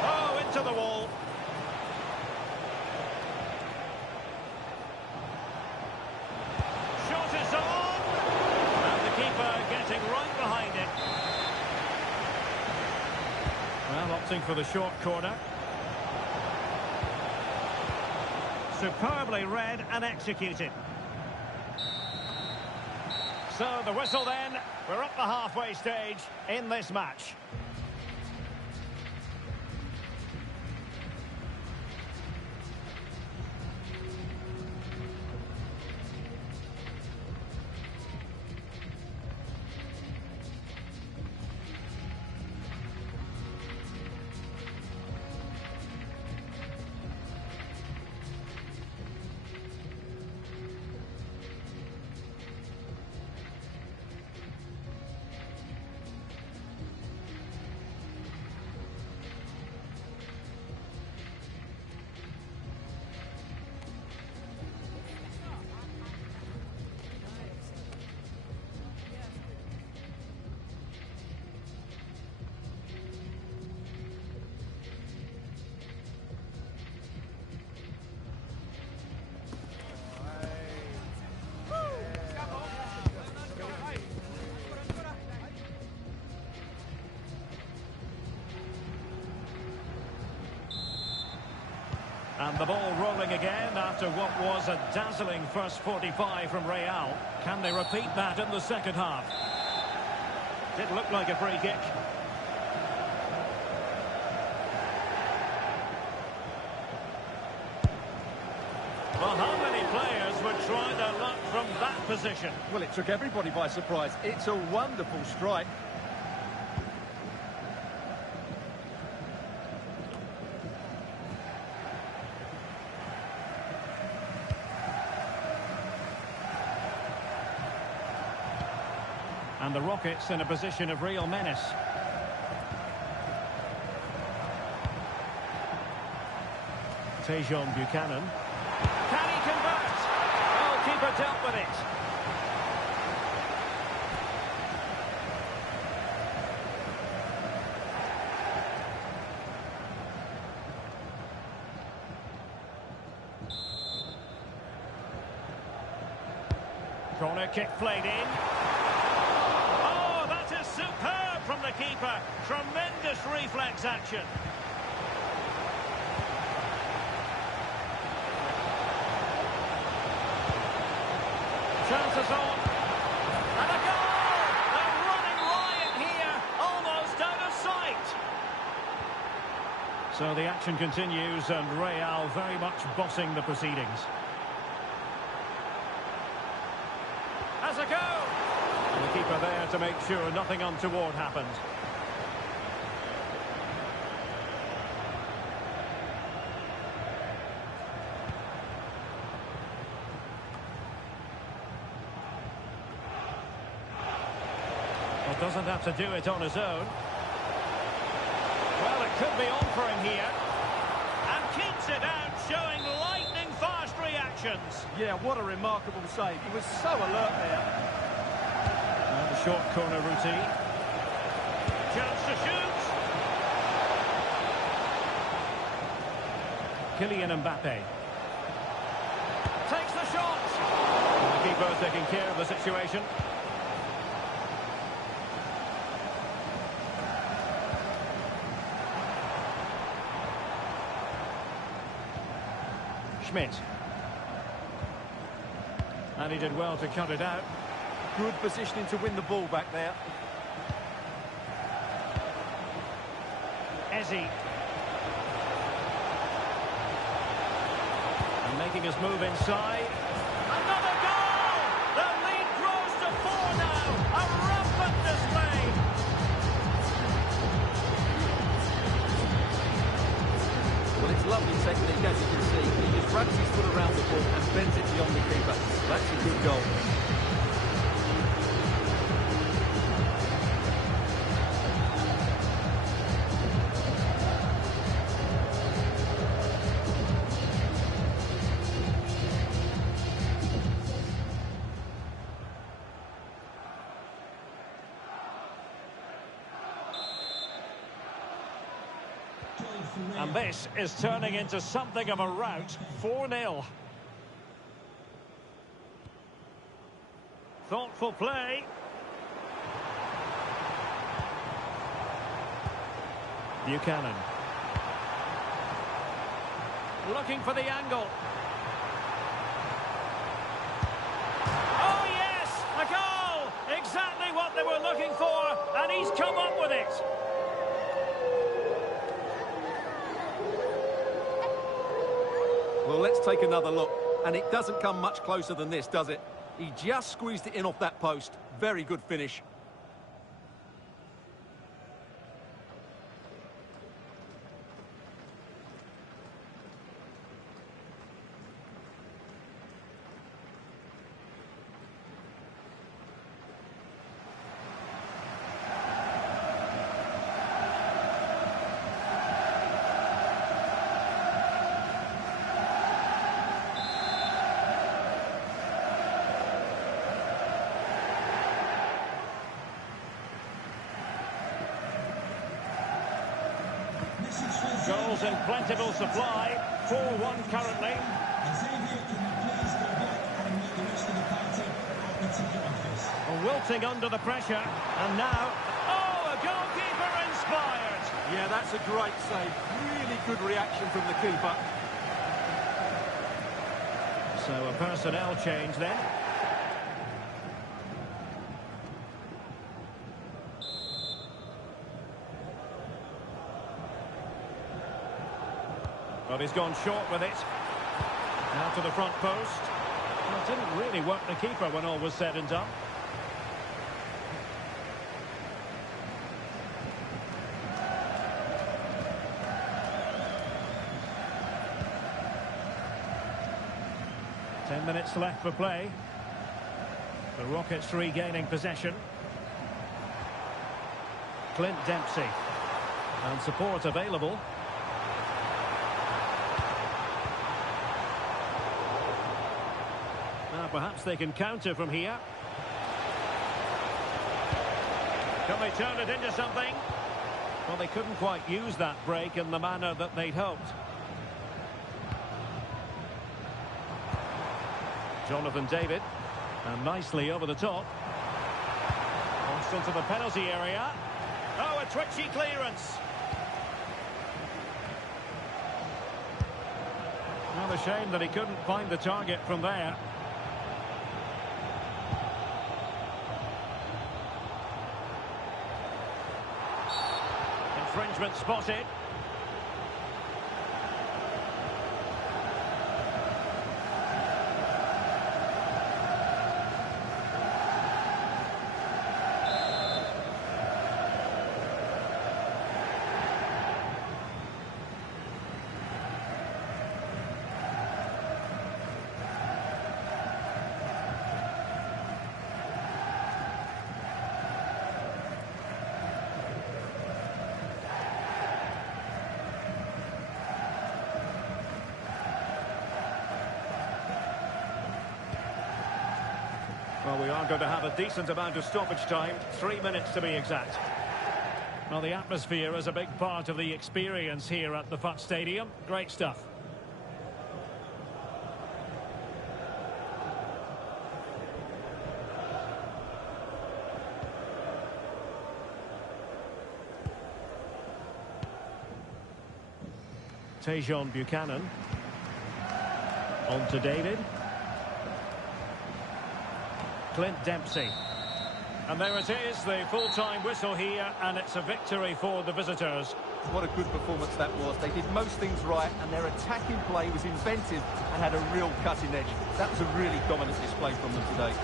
Oh, into the wall. Shot is on. And the keeper getting right behind it. Well, opting for the short corner. Superbly read and executed. So the whistle then. We're up the halfway stage in this match. And the ball rolling again after what was a dazzling first 45 from Real. Can they repeat that in the second half? Did look like a free kick. Well, how many players would try their luck from that position? Well, it took everybody by surprise. It's a wonderful strike. And the Rockets in a position of real menace. Tejon Buchanan. Can he convert? Oh, keeper dealt with it. Corner kick played in. Oh, that is superb from the keeper. Tremendous reflex action. Chances on. And a goal! They're running riot here, almost out of sight. So the action continues and Real very much bossing the proceedings. Has a go! And the keeper there to make sure nothing untoward happened. Doesn't have to do it on his own. Well, it could be on for him here. And keeps it out, showing lightning-fast reactions. Yeah, what a remarkable save. He was so alert there. Now the short corner routine. Chance to shoot. Kylian Mbappe. Takes the shot. And the keeper taking care of the situation. Schmidt. And he did well to cut it out. Good positioning to win the ball back there. Ezzy. And making his move inside. Another goal! The lead grows to 4 now. A rampant display. Well, it's lovely technique, as you can see. He just wraps his foot around the ball and bends it beyond the keeper. That's a good goal. And this is turning into something of a rout. 4-0. Thoughtful play. Buchanan. Looking for the angle. Oh yes! A goal! Exactly what they were looking for, and he's come up with it. Well, let's take another look. And it doesn't come much closer than this, does it? He just squeezed it in off that post. Very good finish. Goals in plentiful supply. 4-1 currently. Wilting under the pressure. And now, oh, a goalkeeper inspired. Yeah, that's a great save. Really good reaction from the keeper. So a personnel change then. Well, he's gone short with it. Now to the front post. Well, it didn't really work the keeper when all was said and done. Ten minutes left for play. The Rockets regaining possession. Clint Dempsey. And support available. Now perhaps they can counter from here. Can they turn it into something? Well, they couldn't quite use that break in the manner that they'd hoped. Jonathan David, and nicely over the top. Launched into the penalty area. Oh, a twitchy clearance. Well, a shame that he couldn't find the target from there. Infringement spotted. Well, we are going to have a decent amount of stoppage time, 3 minutes to be exact. Well, the atmosphere is a big part of the experience here at the FUT Stadium. Great stuff. Tejon Buchanan. On to David. Clint Dempsey. And there it is, the full-time whistle here, and it's a victory for the visitors. What a good performance that was. They did most things right, and their attacking play was inventive and had a real cutting edge. That was a really dominant display from them today.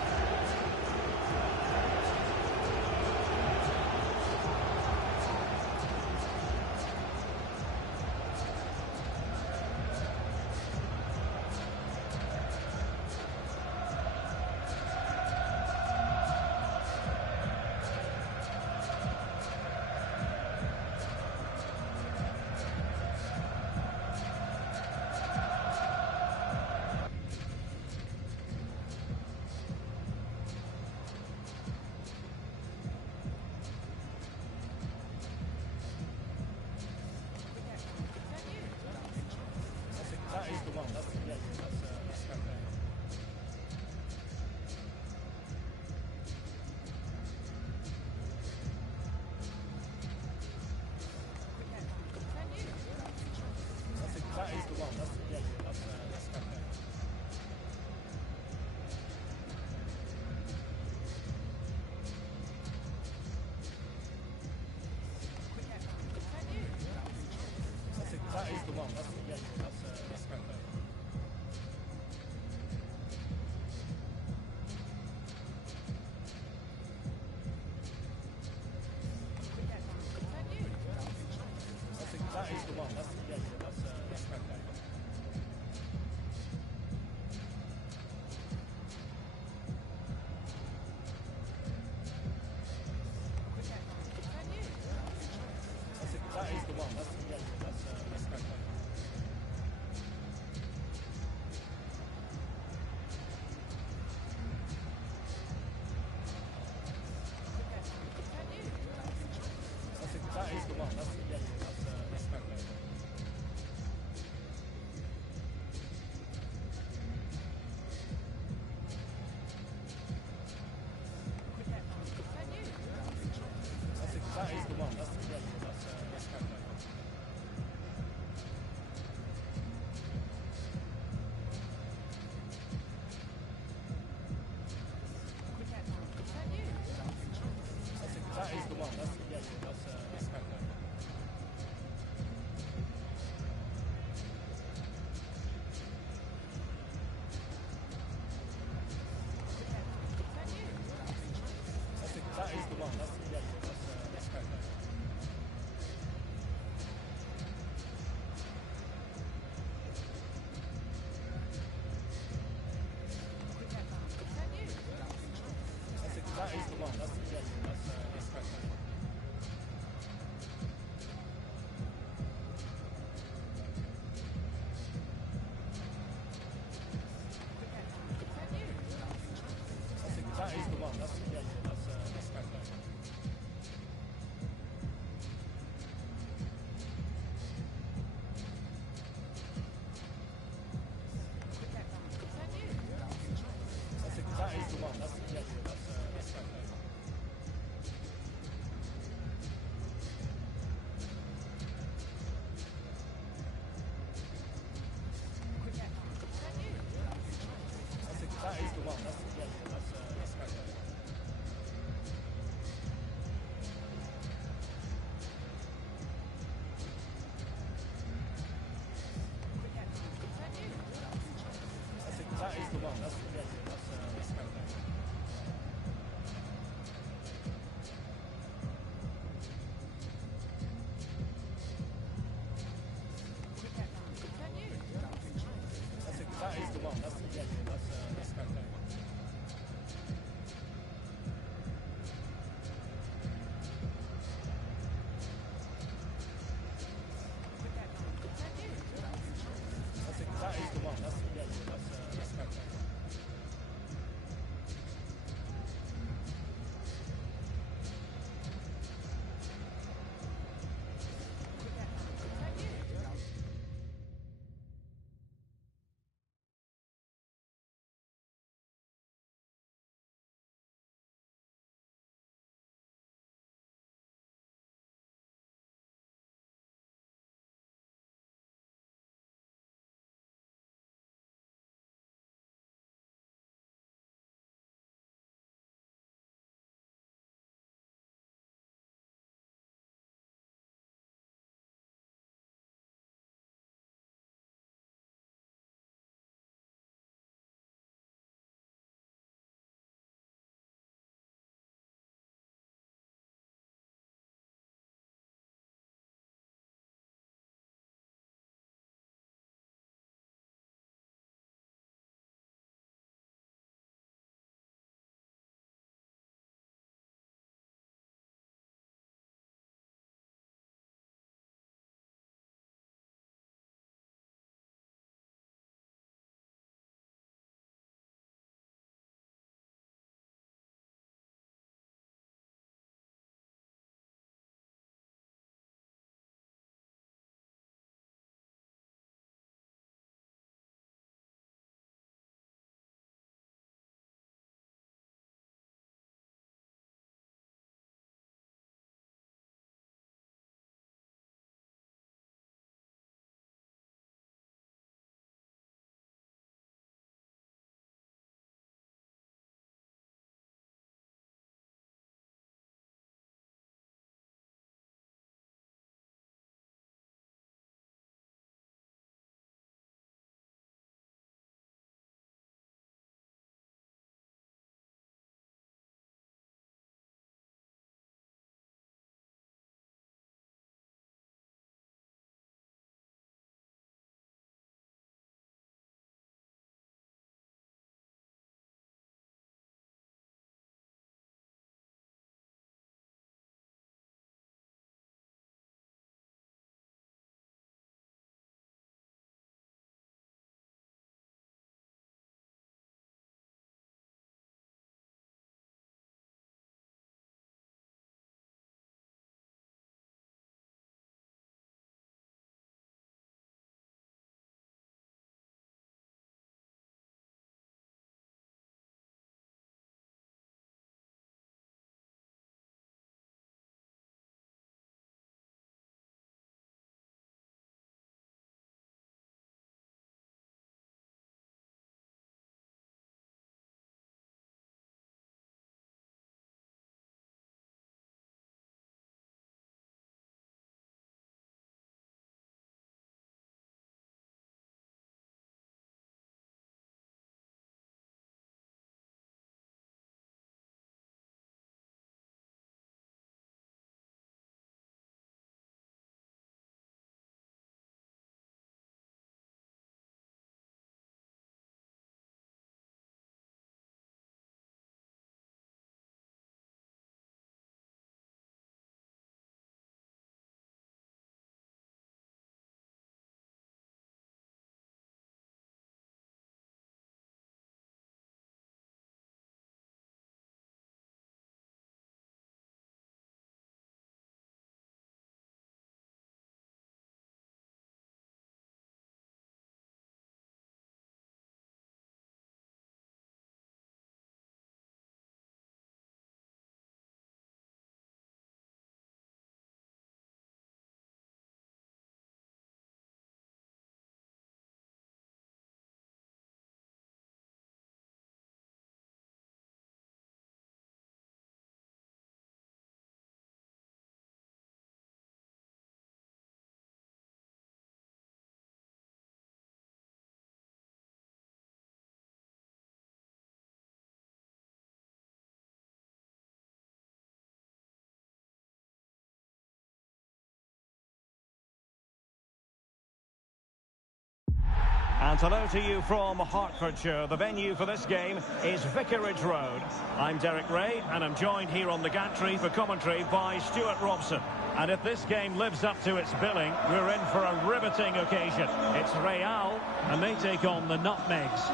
And hello to you from Hertfordshire. The venue for this game is Vicarage Road. I'm Derek Ray, and I'm joined here on the gantry for commentary by Stuart Robson. And if this game lives up to its billing, we're in for a riveting occasion. It's Real, and they take on the Nutmegs.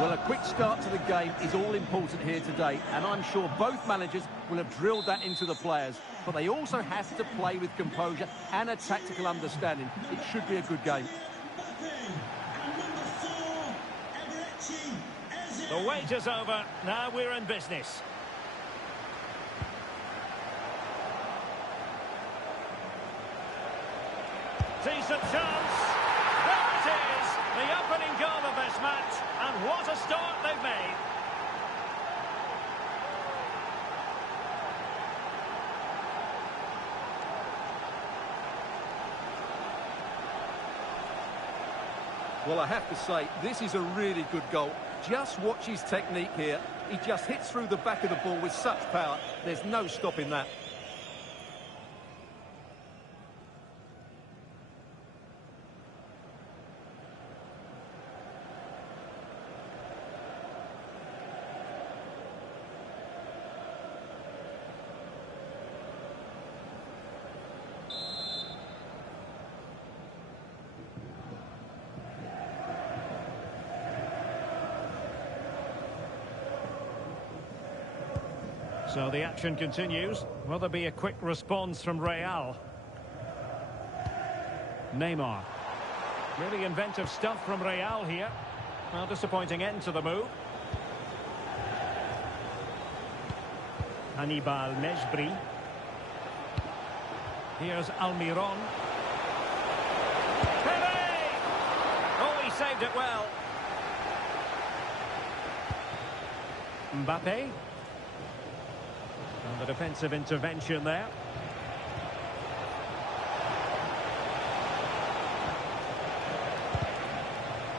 Well, a quick start to the game is all important here today, and I'm sure both managers will have drilled that into the players. But they also have to play with composure and a tactical understanding. It should be a good game. The wait is over. Now we're in business. Decent chance. There it is. The opening goal of this match. And what a start they've made. Well, I have to say, this is a really good goal. Just watch his technique here. He just hits through the back of the ball with such power. There's no stopping that. So the action continues. Will there be a quick response from Real? Neymar. Really inventive stuff from Real here. Well, disappointing end to the move. Hannibal Mejbri. Here's Almiron. Pele! Oh, he saved it well. Mbappe. And the defensive intervention there.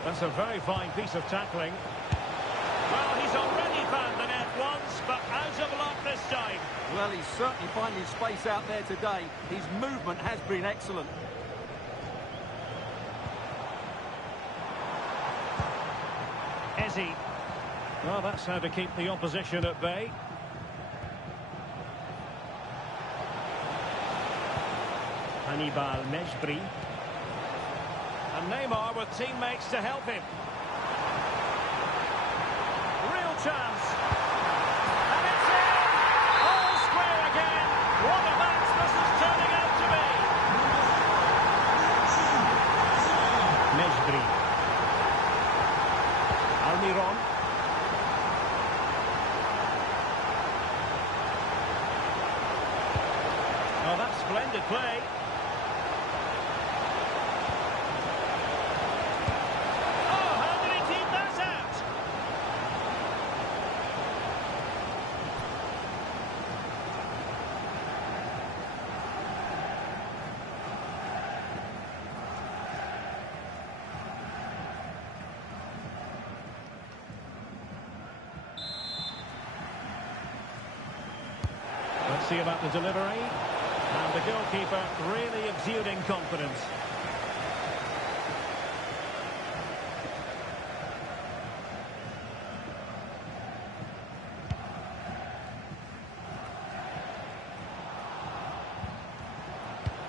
That's a very fine piece of tackling. Well, he's already found the net once, but out of luck this time. Well, he's certainly finding space out there today. His movement has been excellent. Ezzy. Well, that's how to keep the opposition at bay. Hannibal Mejbri. And Neymar with teammates to help him. Real chance. And it's in! All square again. What a match this is turning out to be. Mejbri. Almiron. Oh, that's splendid play. Let's see about the delivery. And the goalkeeper really exuding confidence.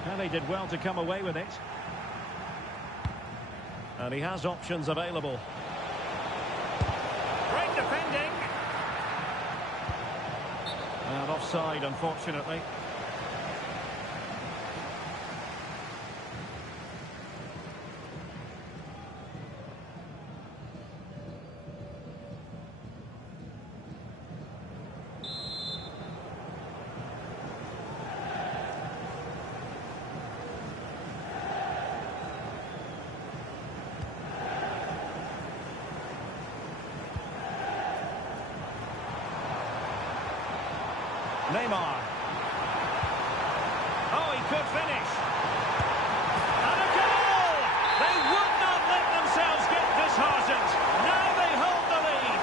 And they did well to come away with it. And he has options available. Great defending. And offside, unfortunately. Neymar. Oh, he could finish. And a goal! They would not let themselves get disheartened. Now they hold the lead.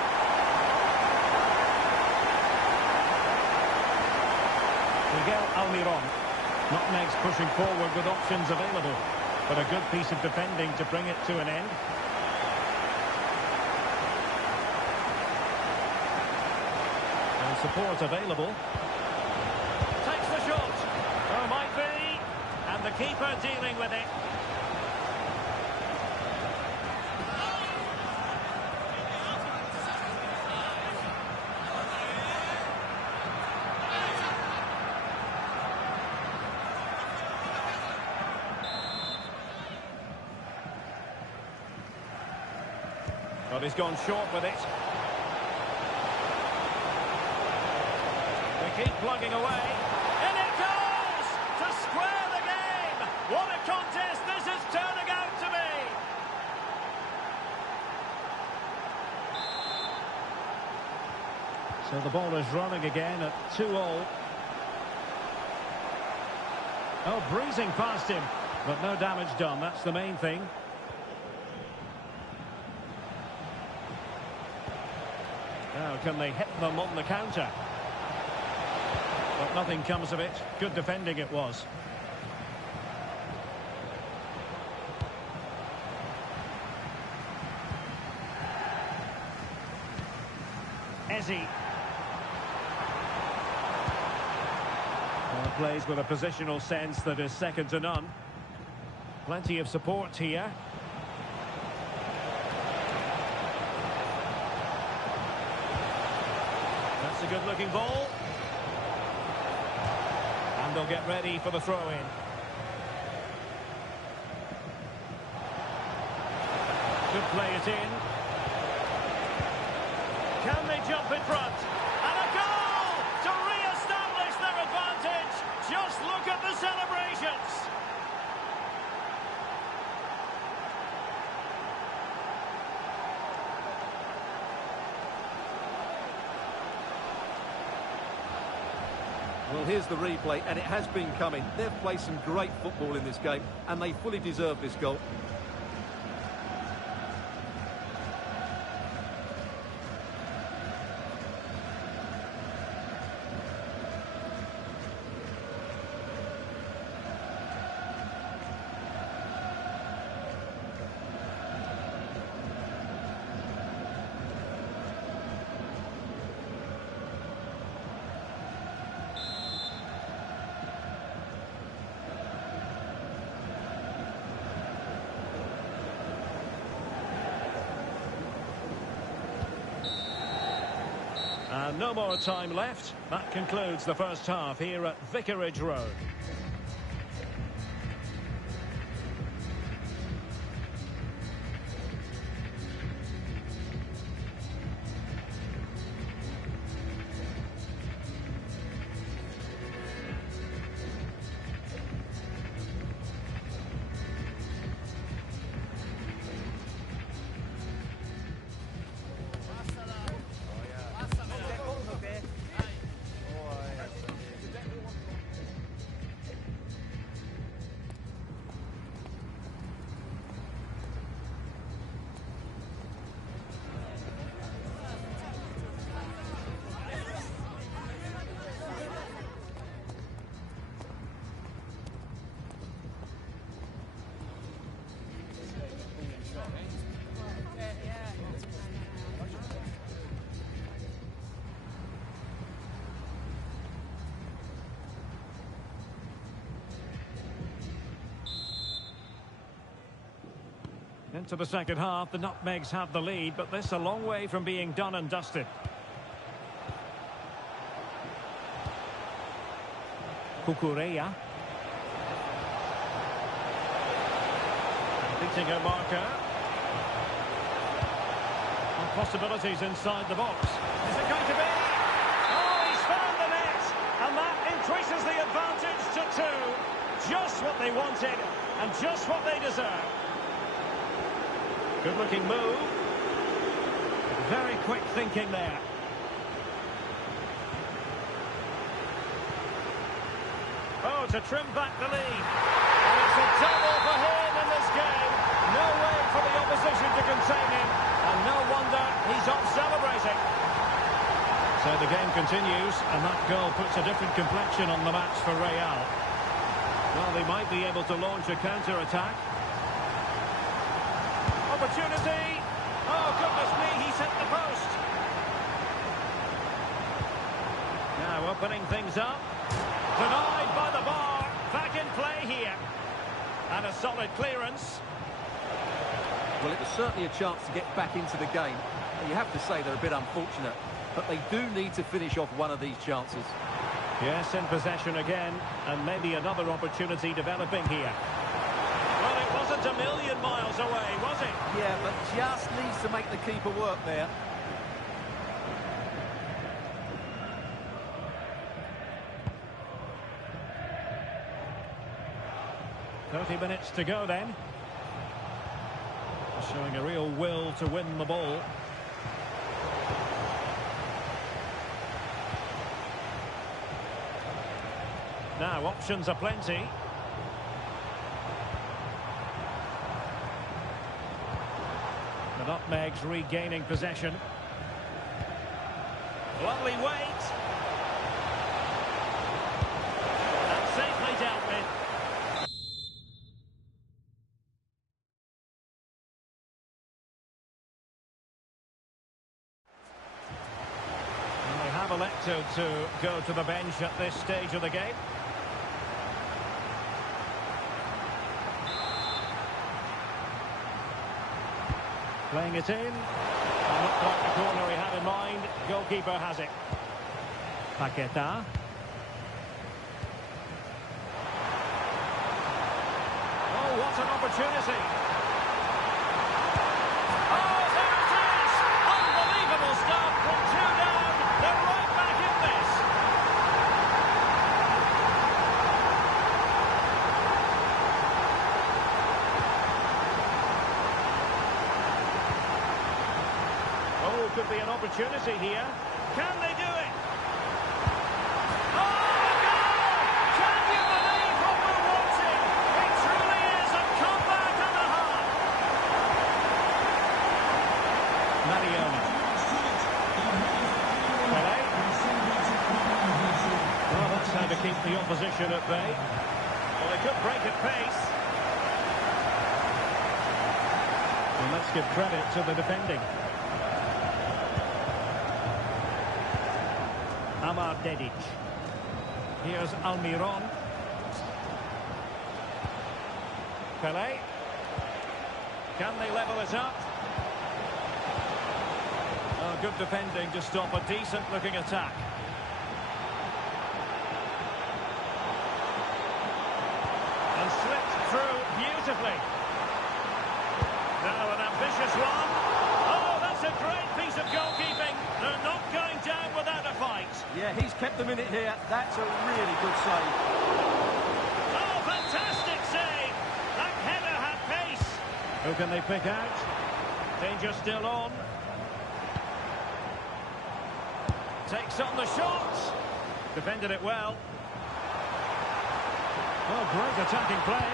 Miguel Almiron. Nutmegs pushing forward with options available. But a good piece of defending to bring it to an end. support available. Takes the shot. Oh, might be. And the keeper dealing with it. But he's gone short with it. They keep plugging away. In it goes! To square the game! What a contest this is turning out to be! So the ball is running again at 2-all. Oh, breezing past him. But no damage done, that's the main thing. Now, can they hit them on the counter? But nothing comes of it. Good defending it was. Ezzy. Well, plays with a positional sense that is second to none. Plenty of support here. A good-looking ball. And they'll get ready for the throw-in. Could play it in. Can they jump in front? And a goal to re-establish their advantage. Just look at the celebrations. Well, here's the replay, and it has been coming. They've played some great football in this game, and they fully deserve this goal. And no more time left. That concludes the first half here at Vicarage Road. Into the second half, the Nutmegs have the lead, but this a long way from being done and dusted. Cucurella. Beating her marker. And possibilities inside the box. Is it going to be? Oh, he's found the net! And that increases the advantage to 2. Just what they wanted, and just what they deserve. Good-looking move. Very quick thinking there. Oh, to trim back the lead. And it's a double for him in this game. No way for the opposition to contain him. And no wonder he's off celebrating. So the game continues, and that goal puts a different complexion on the match for Real. Well, they might be able to launch a counter-attack. Opportunity. Oh, goodness me, he's hit the post. Now opening things up. Denied by the bar. Back in play here. And a solid clearance. Well, it was certainly a chance to get back into the game. And you have to say they're a bit unfortunate. But they do need to finish off one of these chances. Yes, in possession again. And maybe another opportunity developing here. Well, it wasn't a million miles away, was it? Yeah, but just needs to make the keeper work there. "30 minutes to go then. Showing a real will to win the ball. Now, options are plenty. The Nutmegs regaining possession. Lovely weight. And safely dealt with. And they have elected to go to the bench at this stage of the game. Playing it in. And not quite the corner he had in mind. Goalkeeper has it. Paqueta. Oh, what an opportunity. Oh, there it is! Unbelievable stuff from 2 down. They're right back in this. Oh, could be an opportunity here. Can they do it? Oh, a goal! Can you believe what we're watching? It truly is a comeback and a half. Mariona. Pele. Well, that's how to keep the opposition at bay. Well, they could break at pace. And let's give credit to the defending. Amar Dedic. Here's Almiron. Pele. Can they level it up? Oh, good defending to stop a decent-looking attack. And slipped through beautifully. Now an ambitious one. Oh, that's a great piece of goalkeeping. They're not going down without a fight. Yeah, he's kept them in it here. That's a really good save. Oh, fantastic save. That header had pace. Who can they pick out? Danger still on. Takes on the shot. Defended it well. Oh, great attacking play.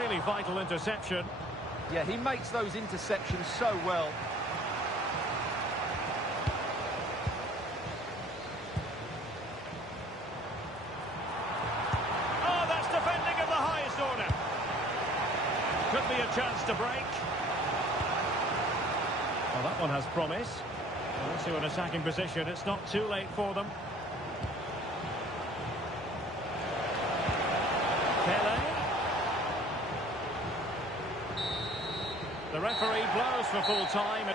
Really vital interception. Yeah, he makes those interceptions so well. Oh, that's defending of the highest order. Could be a chance to break. Well, that one has promise. Into an attacking position. It's not too late for them. Pele. The referee blows for full time.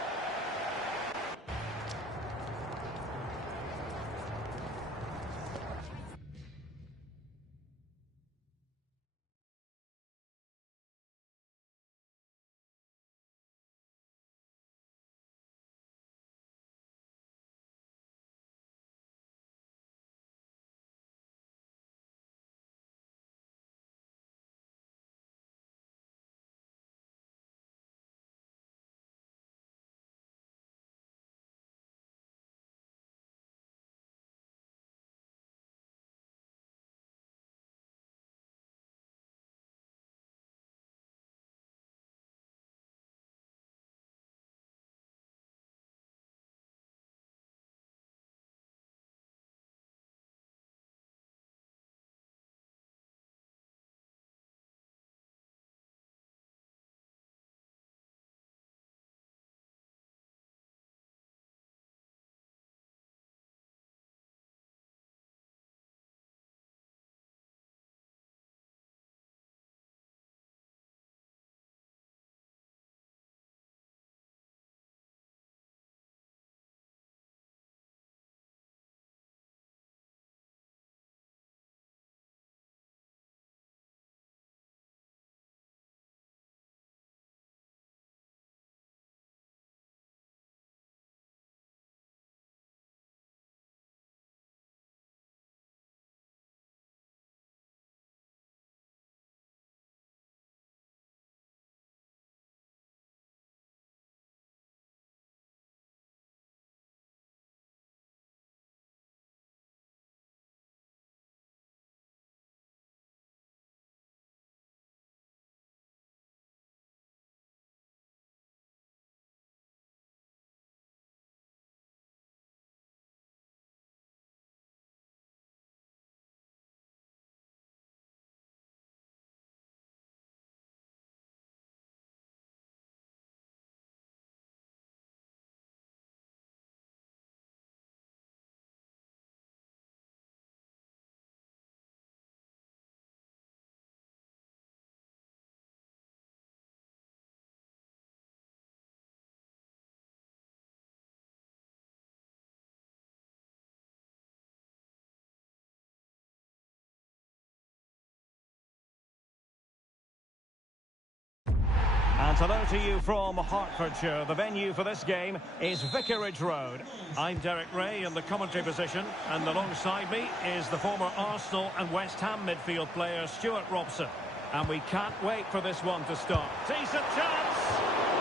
And hello to you from Hertfordshire. The venue for this game is Vicarage Road. I'm Derek Ray in the commentary position, and alongside me is the former Arsenal and West Ham midfield player Stuart Robson. And we can't wait for this one to start. Decent chance!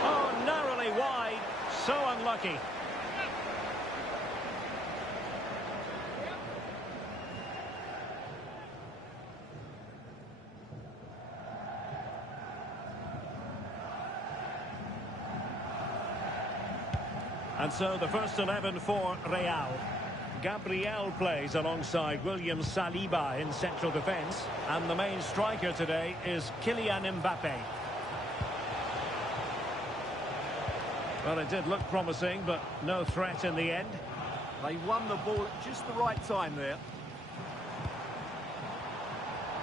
Oh, narrowly wide. So unlucky. And so the first 11 for Real. Gabriel plays alongside William Saliba in central defence. And the main striker today is Kylian Mbappe. Well, it did look promising, but no threat in the end. They won the ball at just the right time there.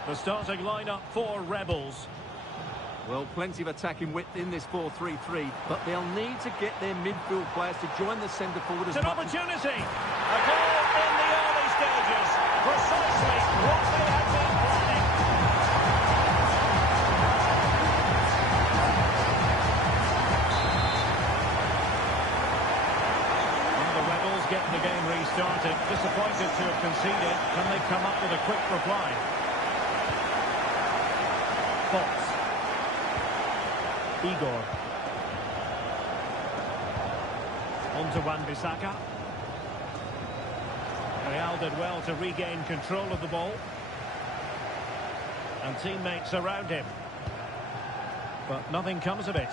The starting lineup for Rebels. Well, plenty of attacking width in this 4-3-3, but they'll need to get their midfield players to join the centre forward as It's an much opportunity! A goal in the early stages. Precisely what they had been planning. And the Rebels getting the game restarted. Disappointed to have conceded. Can they come up with a quick reply? Fox. Igor. On to Wan-Bissaka. Real did well to regain control of the ball. And teammates around him. But nothing comes of it.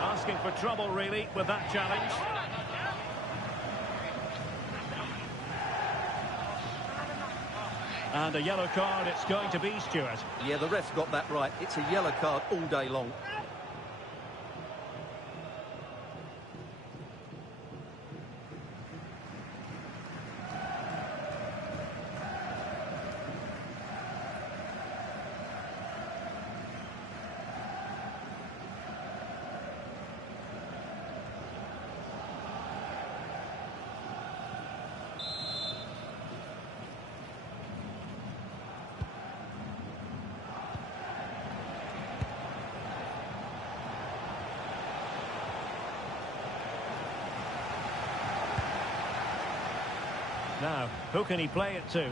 Asking for trouble, really, with that challenge. And a yellow card it's going to be, Stuart. Yeah, the ref's got that right. It's a yellow card all day long. Now, who can he play it to?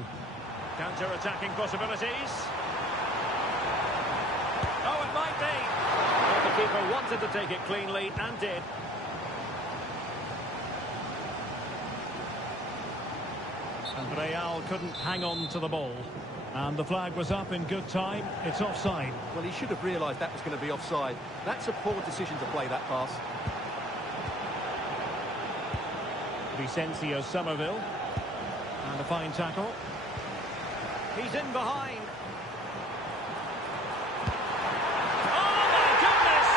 Counter-attacking possibilities. Oh, it might be. Well, the keeper wanted to take it cleanly and did. And Real couldn't hang on to the ball. And the flag was up in good time. It's offside. Well, he should have realised that was going to be offside. That's a poor decision to play that pass. Vicencio Somerville. And a fine tackle. He's in behind. Oh, my goodness!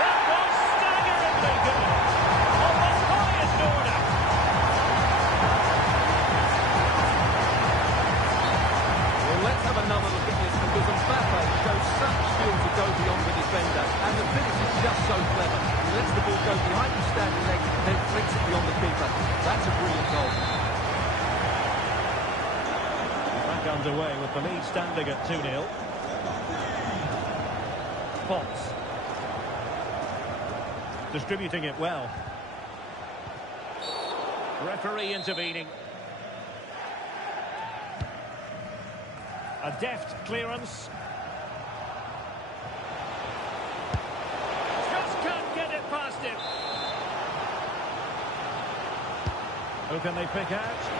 That was staggeringly good. Of the highest order. Well, let's have another look at this, because Mbappe shows such skill to go beyond the defender, and the finish is just so clever. He lets the ball go behind his standing leg, then flicks it beyond the keeper. That's a brilliant goal. Underway with the lead standing at 2-0. Fox. Distributing it well. Referee intervening. A deft clearance. Just can't get it past him. Who can they pick out?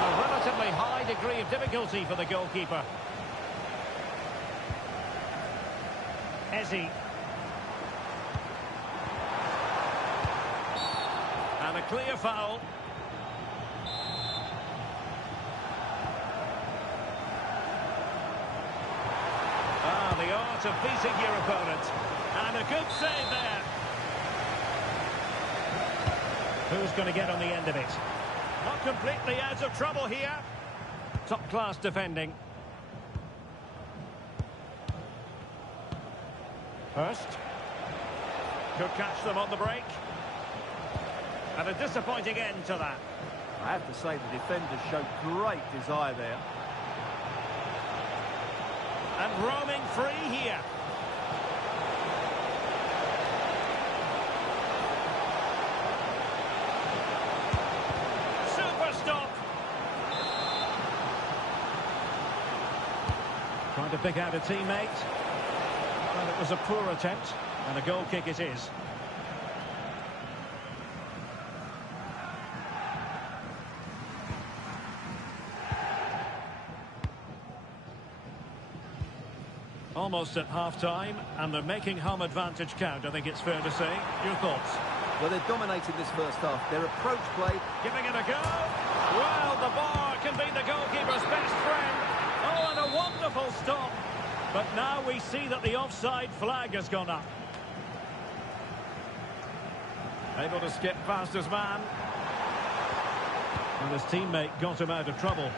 A relatively high degree of difficulty for the goalkeeper. Eze. And a clear foul. Ah, the art of beating your opponent. And a good save there. Who's going to get on the end of it? Not completely out of trouble here. Top-class defending. Hurst. Could catch them on the break. And a disappointing end to that. I have to say the defenders showed great desire there. And roaming free here. Super stop. Trying to pick out a teammate. Well, it was a poor attempt, and a goal kick it is. Almost at half-time, and they're making home advantage count, I think it's fair to say. Your thoughts? Well, they're dominating this first half. Their approach play... Giving it a go. Well, the bar can be the goalkeeper's best friend. Oh, and a wonderful stop. But now we see that the offside flag has gone up. Able to skip past his man. And his teammate got him out of trouble.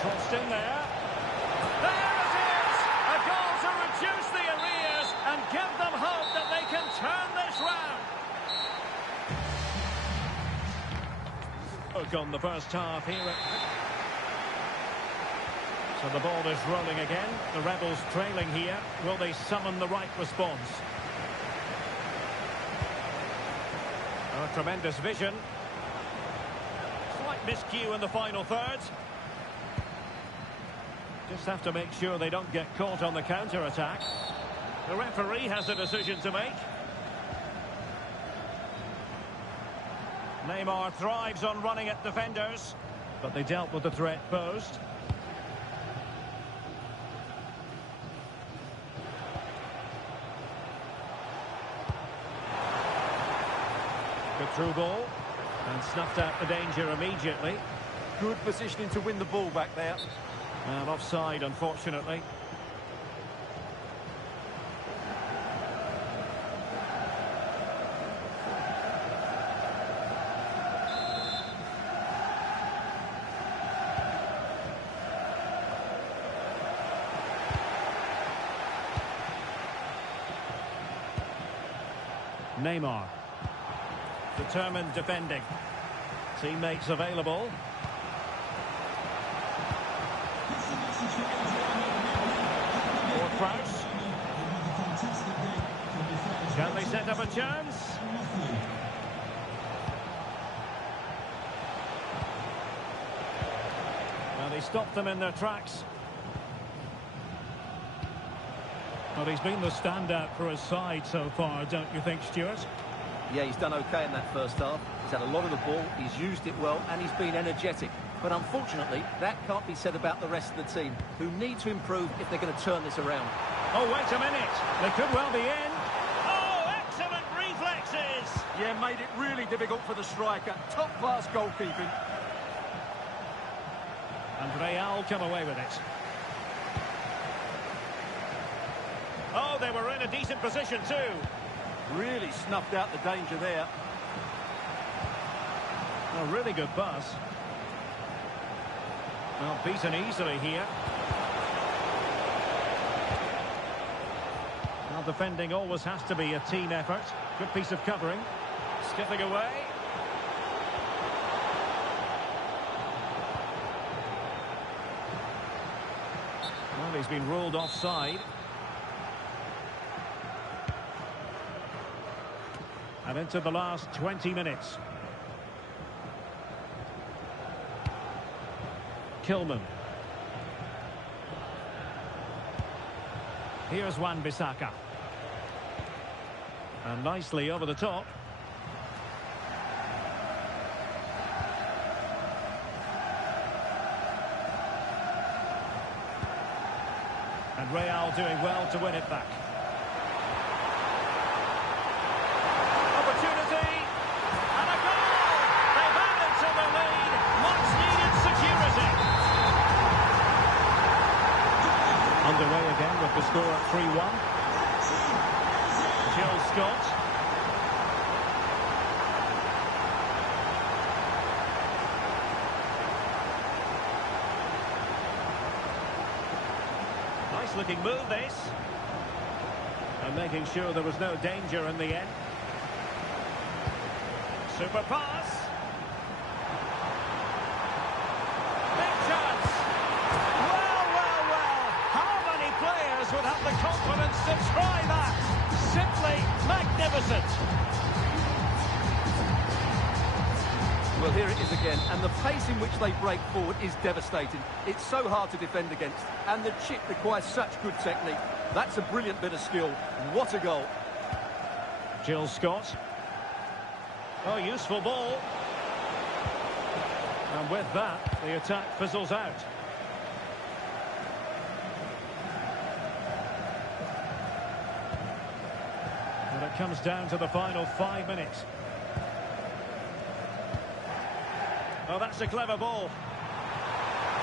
Crossed in there. There it is! A goal to reduce the arrears and give them hope that they can turn this round. Look on the first half here. So the ball is rolling again. The Rebels trailing here. Will they summon the right response? Oh, tremendous vision. Slight miscue in the final third. Just have to make sure they don't get caught on the counter-attack. The referee has a decision to make. Neymar thrives on running at defenders, but they dealt with the threat posed. Good through ball, and snuffed out the danger immediately. Good positioning to win the ball back there. And offside, unfortunately. Neymar. Determined defending. Teammates available. Crouch. Can they set up a chance? Well, they stopped them in their tracks. Well, he's been the standout for his side so far, don't you think, Stuart? Yeah, he's done okay in that first half. He's had a lot of the ball, he's used it well, and he's been energetic. But unfortunately, that can't be said about the rest of the team, who need to improve if they're going to turn this around. Oh, wait a minute. They could well be in. Oh, excellent reflexes. Yeah, made it really difficult for the striker. Top-class goalkeeping. And Real come away with it. Oh, they were in a decent position too. Really snuffed out the danger there. A really good pass. Well, beaten easily here. Well, defending always has to be a team effort. Good piece of covering. Skipping away. Well, he's been ruled offside. And into the last 20 minutes. Kilman. Here's Wan-Bissaka. And nicely over the top. And Real doing well to win it back. Opportunity. And a goal! They've added to the lead. Much needed security. Underway again with the score at 3-1. Jill Scott. looking move, this. And making sure there was no danger in the end. Super pass. Big chance. Well. How many players would have the confidence to try that? Simply magnificent. Well, here it is again, and the pace in which they break forward is devastating. It's so hard to defend against, and the chip requires such good technique. That's a brilliant bit of skill. What a goal. Jill Scott. Oh, useful ball. And with that, the attack fizzles out. And it comes down to the final 5 minutes. Oh, that's a clever ball.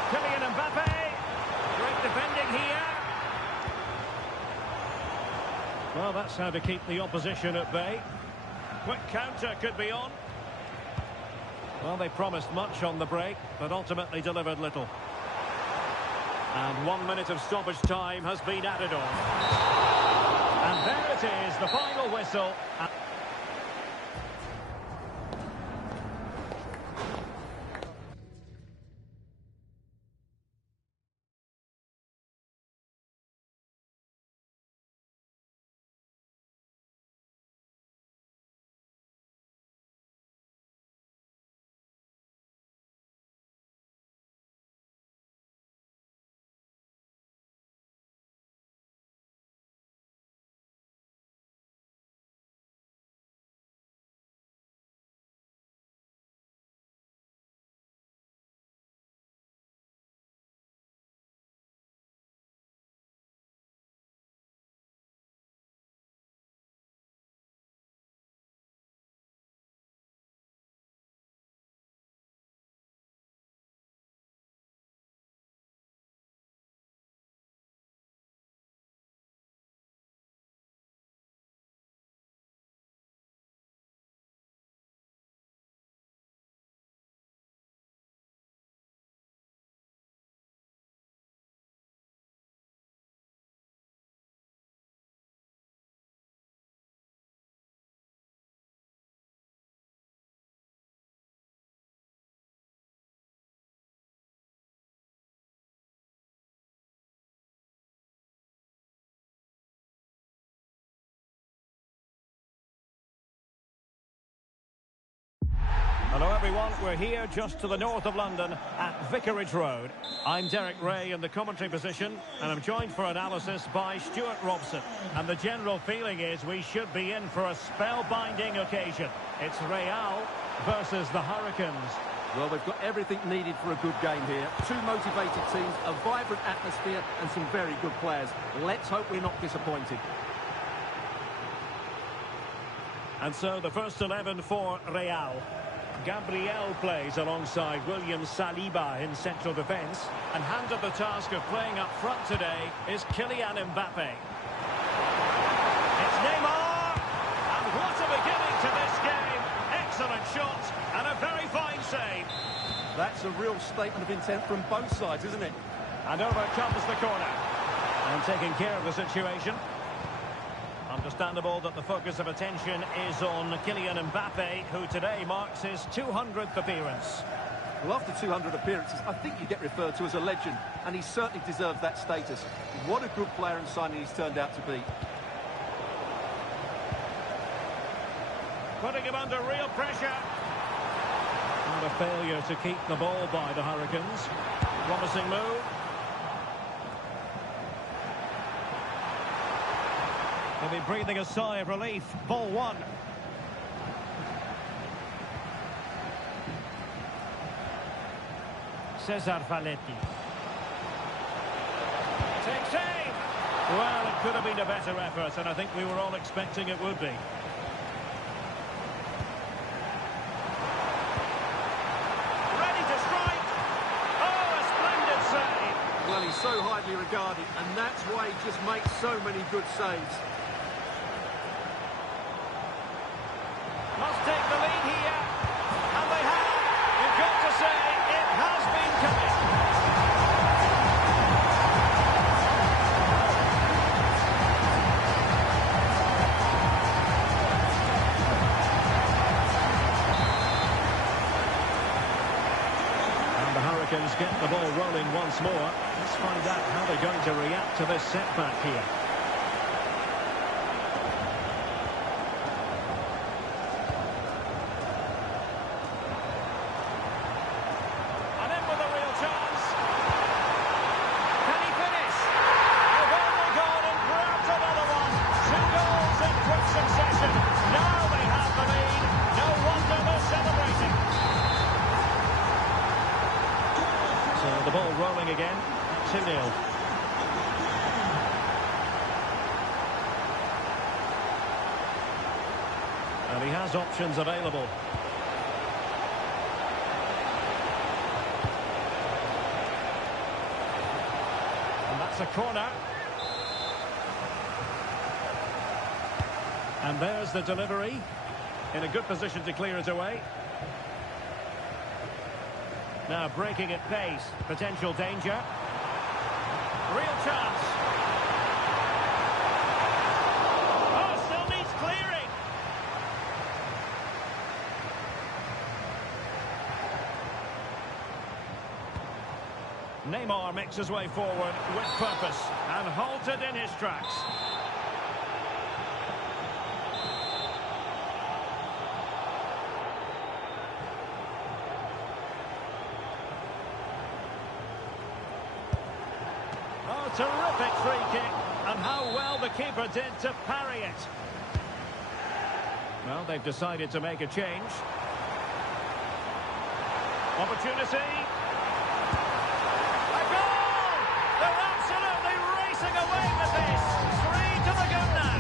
Kylian Mbappe. Great defending here. Well, that's how to keep the opposition at bay. Quick counter could be on. Well, they promised much on the break, but ultimately delivered little. And 1 minute of stoppage time has been added on. And there it is, the final whistle. Hello everyone, we're here just to the north of London at Vicarage Road. I'm Derek Ray in the commentary position and I'm joined for analysis by Stuart Robson. And the general feeling is we should be in for a spellbinding occasion. It's Real versus the Hurricanes. Well, they've got everything needed for a good game here. Two motivated teams, a vibrant atmosphere and some very good players. Let's hope we're not disappointed. And so the first 11 for Real. Gabriel plays alongside William Saliba in central defence, and handed the task of playing up front today is Kylian Mbappe. It's Neymar, and what a beginning to this game. Excellent shot and a very fine save. That's a real statement of intent from both sides, isn't it? And over comes the corner. And taking care of the situation. Understandable that the focus of attention is on Kylian Mbappe, who today marks his 200th appearance. Well, after 200 appearances, I think you get referred to as a legend, and he certainly deserves that status. What a good player and signing he's turned out to be. Putting him under real pressure. And a failure to keep the ball by the Hurricanes. Promising move. They'll be breathing a sigh of relief. Ball one. Cesar Falletti. Takes aim. Well, it could have been a better effort, and I think we were all expecting it would be. Ready to strike. Oh, a splendid save. Well, he's so highly regarded, and that's why he just makes so many good saves. Must take the lead here, and they have. You've got to say, it has been coming. Americans get the ball rolling once more. Let's find out how they're going to react to this setback here. And in with a real chance. Can he finish? They've only gone and grabbed another one. 2 goals in quick succession. Now they have the lead. No wonder they're celebrating. So the ball rolling again. 2-0. And he has options available. And that's a corner. And there's the delivery. In a good position to clear it away. Now breaking at pace. Potential danger. Real chance. Oh, still needs clearing. Neymar makes his way forward with purpose and halted in his tracks. Oh, terrific free kick, and how well the keeper did to parry it. Well, they've decided to make a change. Opportunity. A goal! They're absolutely racing away with this. 3 to the good now.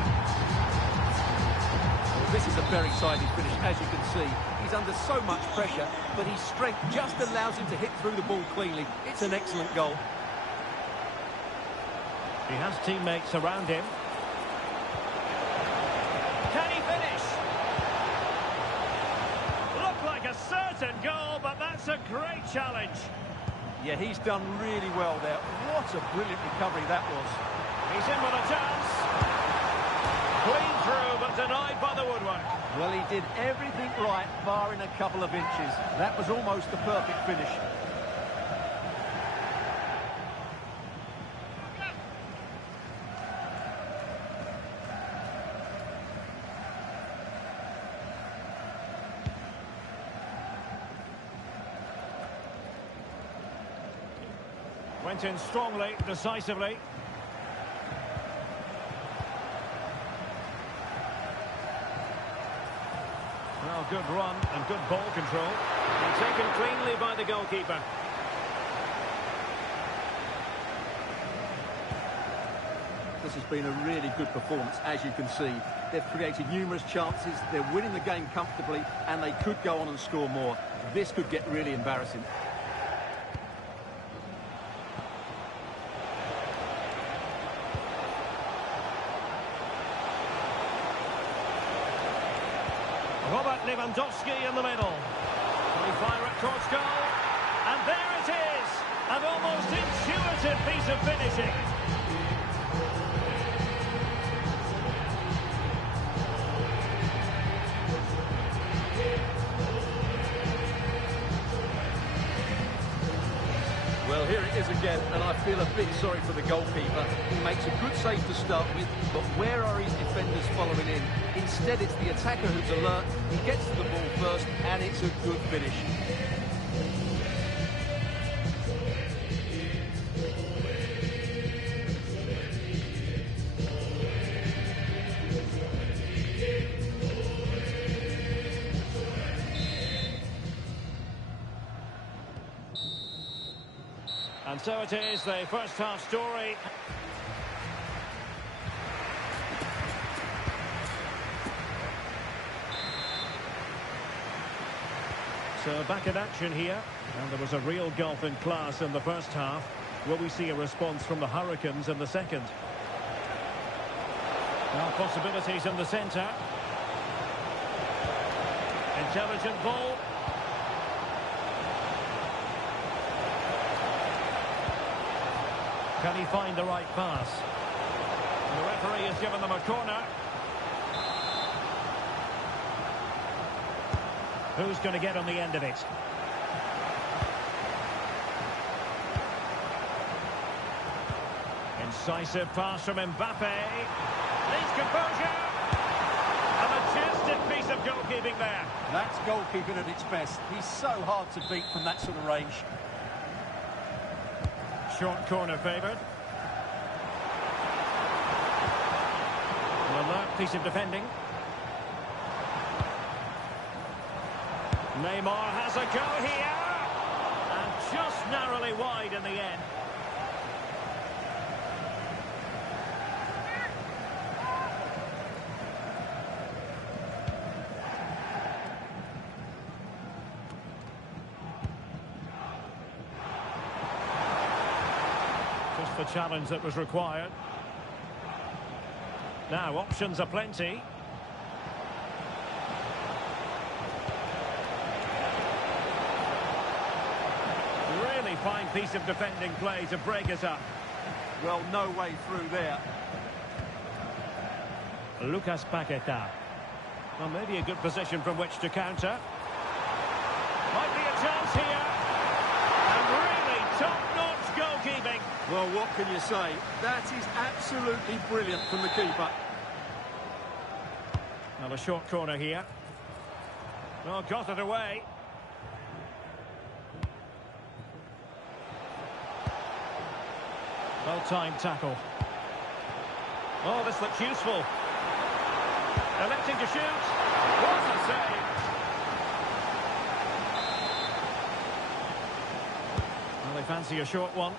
Well, this is a very sided finish, as you can see. He's under so much pressure, but his strength just allows him to hit through the ball cleanly. It's an excellent goal. He has teammates around him. Can he finish? Looked like a certain goal, but that's a great challenge. Yeah, he's done really well there. What a brilliant recovery that was. He's in with a chance. Clean through, but denied by the woodwork. Well, he did everything right, barring a couple of inches. That was almost the perfect finish. Went in strongly, decisively. Well, good run and good ball control. And taken cleanly by the goalkeeper. This has been a really good performance, as you can see. They've created numerous chances, they're winning the game comfortably, and they could go on and score more. This could get really embarrassing. Robert Lewandowski in the middle. Can he fire it towards goal? And there it is! An almost intuitive piece of finishing. Well, here it is again, and I feel a bit sorry for the goalkeeper. He makes a good save to start with, but where are his defenders following in? Instead, it's the attacker who's alert. He gets to the ball first, and it's a good finish. And so it is, the first half story. So back in action here, and there was a real gulf in class in the first half. Will we see a response from the Hurricanes in the second? Now possibilities in the centre. Intelligent ball. Can he find the right pass? And the referee has given them a corner. Who's going to get on the end of it? Decisive pass from Mbappe. Needs composure. A majestic piece of goalkeeping there. That's goalkeeping at its best. He's so hard to beat from that sort of range. Short corner favoured. An alert piece of defending. Neymar has a go here. And just narrowly wide in the end. Just the challenge that was required. Now, options are plenty. Really fine piece of defending play to break us up. Well, no way through there. Lucas Paqueta. Well, maybe a good position from which to counter. Might be a chance here. And really top-notch goalkeeping. Well, what can you say? That is absolutely brilliant from the keeper. Now a short corner here. Well, got it away. Well-timed tackle. Oh, this looks useful. Electing to shoot. What a save. Well, they fancy a short one.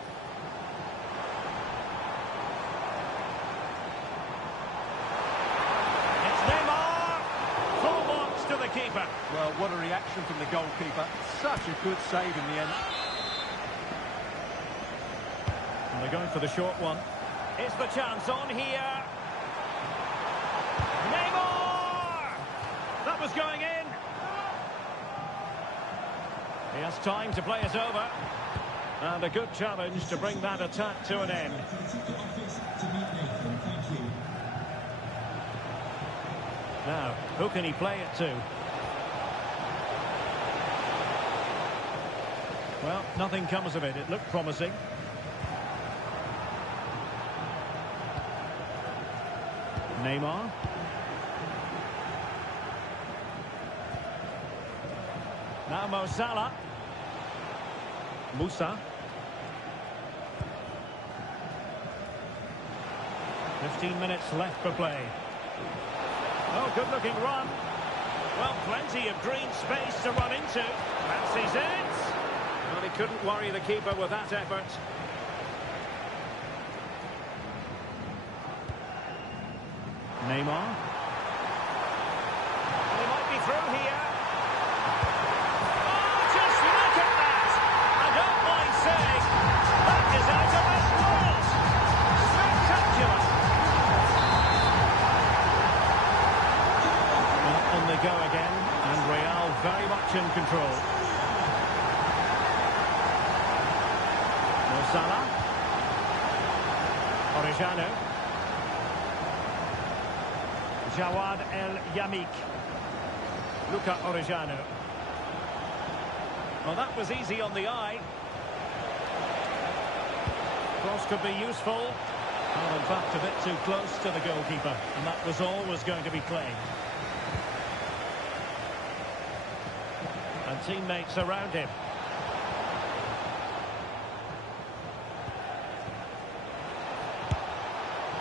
It's Neymar. Full marks to the keeper. Well, what a reaction from the goalkeeper. Such a good save in the end. And they're going for the short one. It's the chance on here. Neymar! That was going in. He has time to play it over. And a good challenge to bring that attack to an end. Now, who can he play it to? Well, nothing comes of it. It looked promising. Neymar. Now Mo Salah. Musa. 15 minutes left for play. Oh, good-looking run. Well, plenty of green space to run into. Fancies it. Well, he couldn't worry the keeper with that effort. Neymar. He might be through here. Oh, just look at that! I don't mind saying, that is out of this world! Spectacular! Well, on they go again, and Real very much in control. Mo Salah. Orejano. Jawad El Yamik. Luca Orejano. Well, that was easy on the eye. Cross could be useful. Well, in fact, a bit too close to the goalkeeper. And that was always going to be claimed. And teammates around him.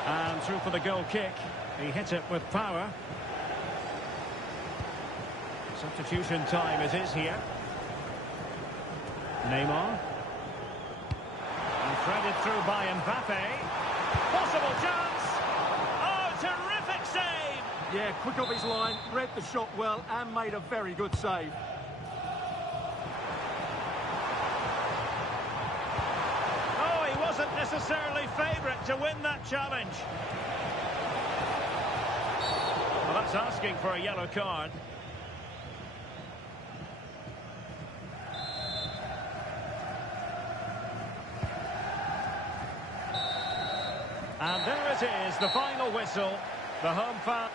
And through for the goal kick. He hit it with power. Substitution time it is here. Neymar. And threaded through by Mbappe. Possible chance. Oh, terrific save. Yeah, quick off his line, read the shot well and made a very good save. Oh, he wasn't necessarily favourite to win that challenge. Well, that's asking for a yellow card. And there it is, the final whistle. The home fan.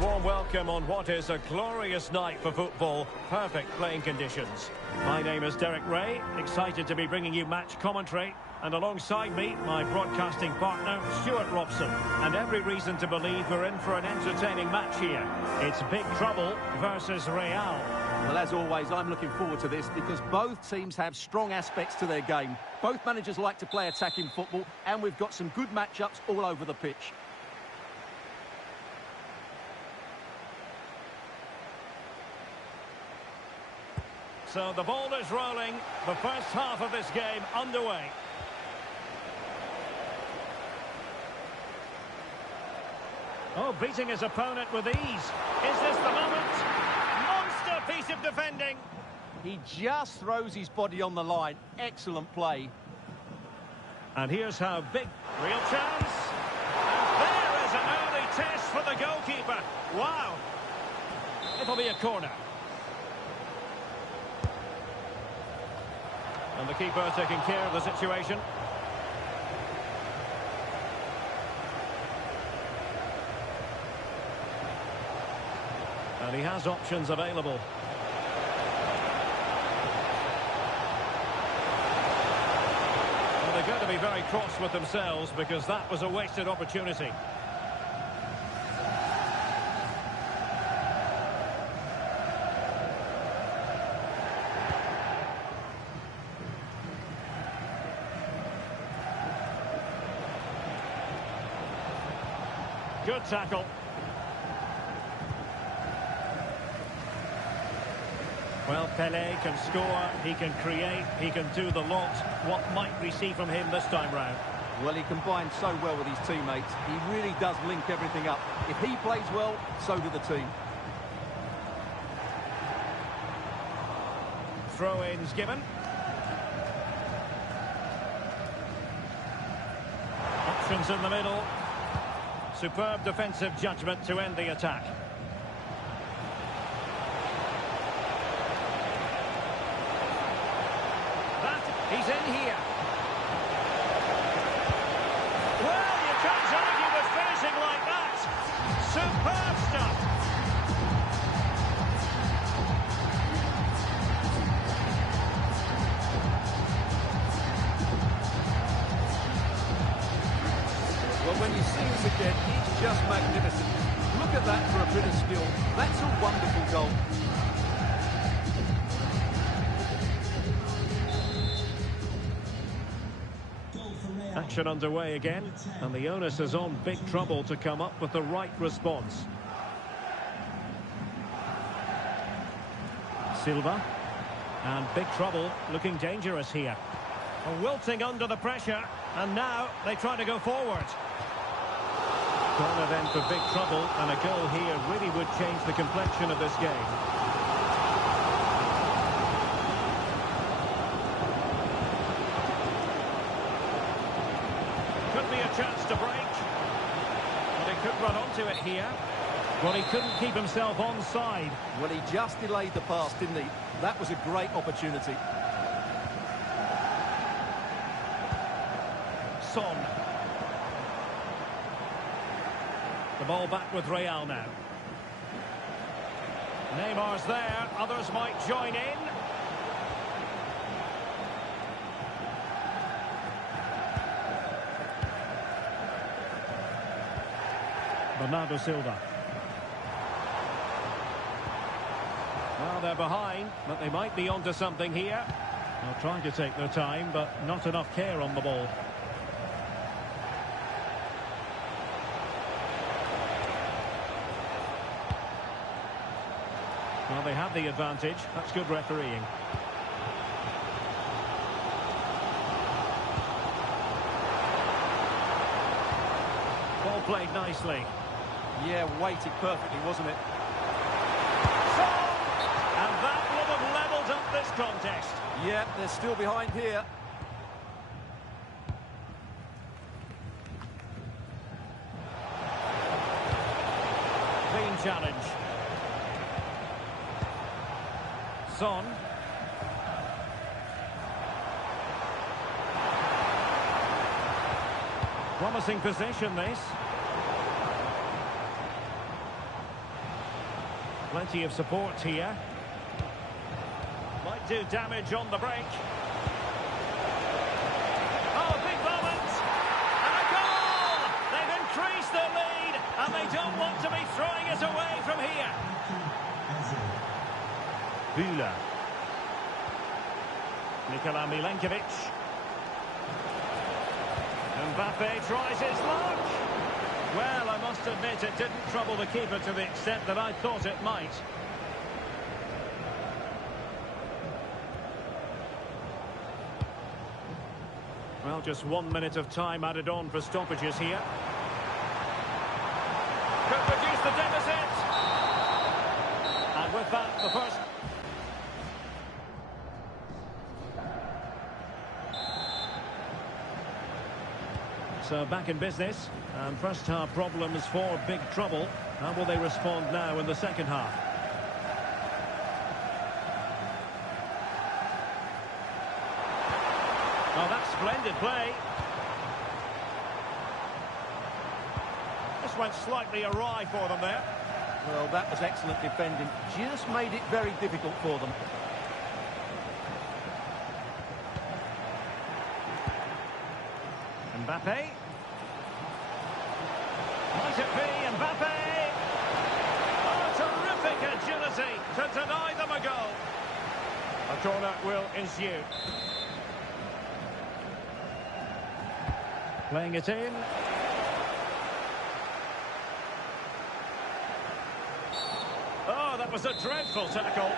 warm welcome on what is a glorious night for football. Perfect playing conditions. My name is Derek Ray, excited to be bringing you match commentary. And alongside me, my broadcasting partner, Stuart Robson. And every reason to believe we're in for an entertaining match here. It's big trouble versus Real. Well, as always, I'm looking forward to this because both teams have strong aspects to their game. Both managers like to play attacking football, and we've got some good matchups all over the pitch. So the ball is rolling. The first half of this game underway. Oh, beating his opponent with ease. Is this the moment? Monster piece of defending. He just throws his body on the line. Excellent play. And here's how big. Real chance. And there is an early test for the goalkeeper. Wow. It'll be a corner. And the keeper taking care of the situation. And he has options available. Well, they're going to be very cross with themselves because that was a wasted opportunity. Good tackle. Well, Pelé can score, he can create, he can do the lot. What might we see from him this time round? Well, he combines so well with his teammates. He really does link everything up. If he plays well, so do the team. Throw-ins given. Options in the middle. Superb defensive judgment to end the attack. He's in here. Well, you can't argue with finishing like that. Superb stuff. Well, when you see this again, it's just magnificent. Look at that for a bit of skill. That's a wonderful goal. Action underway again, and the onus is on big trouble to come up with the right response. Silva, and big trouble, looking dangerous here. Wilting under the pressure, and now they try to go forward. Corner then for big trouble, and a goal here really would change the complexion of this game. Chance to break, but he could run onto it here. Well, he couldn't keep himself onside. Well, he just delayed the pass, didn't he? That was a great opportunity. Son. The ball back with Real now. Neymar's there, others might join in. Bernardo Silva. Well, they're behind, but they might be onto something here. They're trying to take their time, but not enough care on the ball. Well, they have the advantage. That's good refereeing. Ball played nicely. Yeah, weighted perfectly, wasn't it? And that would have levelled up this contest. Yeah, they're still behind here. Clean challenge. Son. Promising position, this. Plenty of support here. Might do damage on the break. Oh, big moment! And a goal! They've increased their lead, and they don't want to be throwing it away from here. Bühler. Nikola Milenkovic. Mbappe tries his luck. Well, I must admit it didn't trouble the keeper to the extent that I thought it might. Well, just 1 minute of time added on for stoppages here. Could reduce the deficit. And with that, the first... So back in business, and first half problems for big trouble. How will they respond now in the second half? Oh, that's splendid play. This went slightly awry for them there. Well, that was excellent defending. Just made it very difficult for them. Mbappe. Might it be Mbappe? Oh, terrific agility to deny them a goal. A corner will ensue. Playing it in. Oh, that was a dreadful tackle.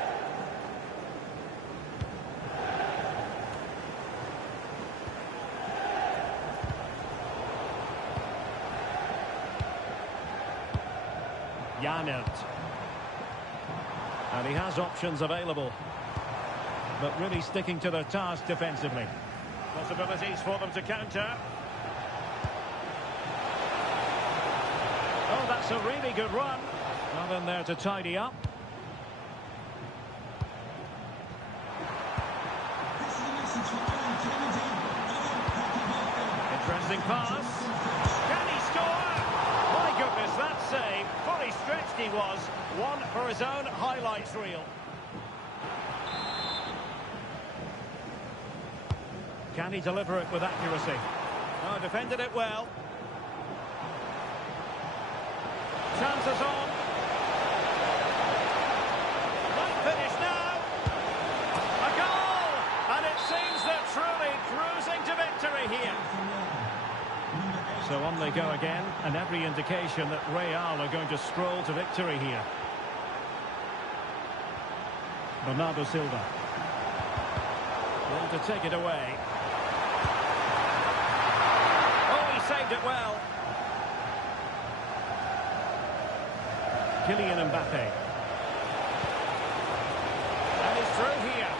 Janert. And he has options available. But really sticking to their task defensively. Possibilities for them to counter. Oh, that's a really good run. Nothing there to tidy up. Interesting pass. Can he score? My goodness, that save. Fully stretched he was. One for his own highlights reel. Can he deliver it with accuracy? Oh, defended it well. Chances on. Might finish now. A goal! And it seems they're truly cruising to victory here. So on they go again, and every indication that Real are going to stroll to victory here. Bernardo Silva. Well, to take it away. Oh, he saved it well. Kylian Mbappe. And he's through here.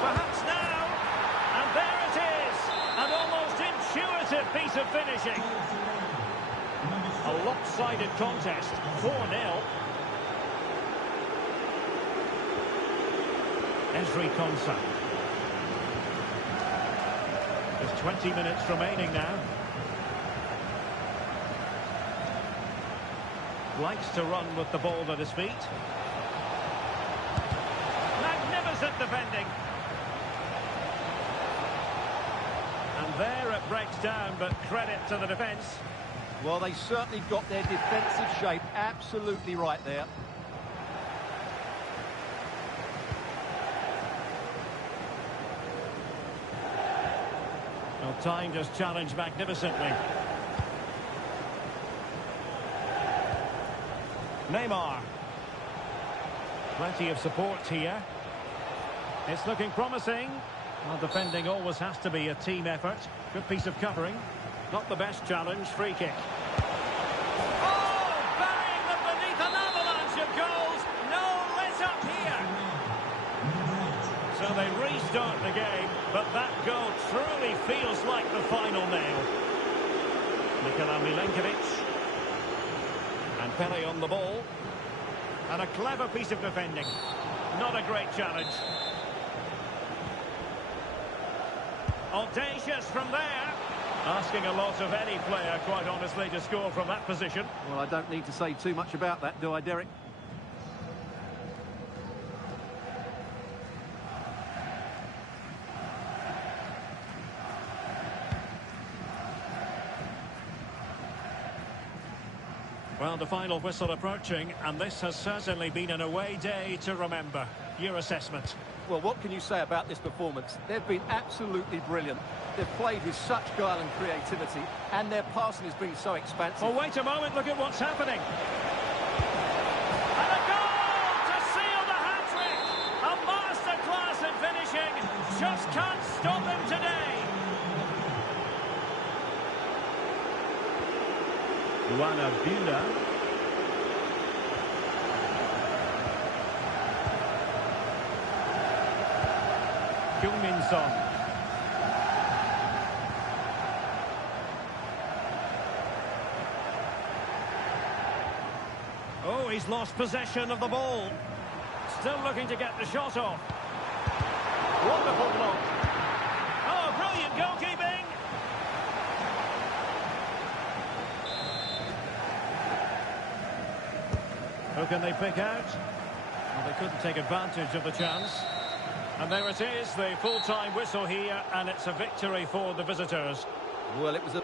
Perhaps now. And there it is. An almost intuitive piece of finishing. A lopsided contest. 4-0. Ezri Konsa. There's 20 minutes remaining now. Likes to run with the ball at his feet. Magnificent defending. And there it breaks down, but credit to the defence. Well, they certainly got their defensive shape absolutely right there. Well, timed his challenge magnificently. Neymar. Plenty of support here. It's looking promising. Well, defending always has to be a team effort. Good piece of covering. Not the best challenge. Free kick. Oh! Burying them beneath an avalanche of goals. No let up here. So they restart the game, but that goal truly feels like the final nail. Nikola Milenkovic. And Pele on the ball. And a clever piece of defending. Not a great challenge. Audacious from there. Asking a lot of any player, quite honestly, to score from that position. Well, I don't need to say too much about that, do I, Derek? Well, the final whistle approaching, and this has certainly been an away day to remember. Your assessment? Well, what can you say about this performance? They've been absolutely brilliant. They've played with such guile and creativity, and their passing has been so expansive. Oh, wait a moment, look at what's happening. And a goal to seal the hat-trick! A masterclass in finishing. Just can't stop him today. Luana Buna. Kyung-min Son. Oh, he's lost possession of the ball. Still looking to get the shot off. Wonderful block. Oh, brilliant goalkeeping. Who can they pick out? Well, they couldn't take advantage of the chance. And there it is, the full-time whistle here, and it's a victory for the visitors. Well, it was a...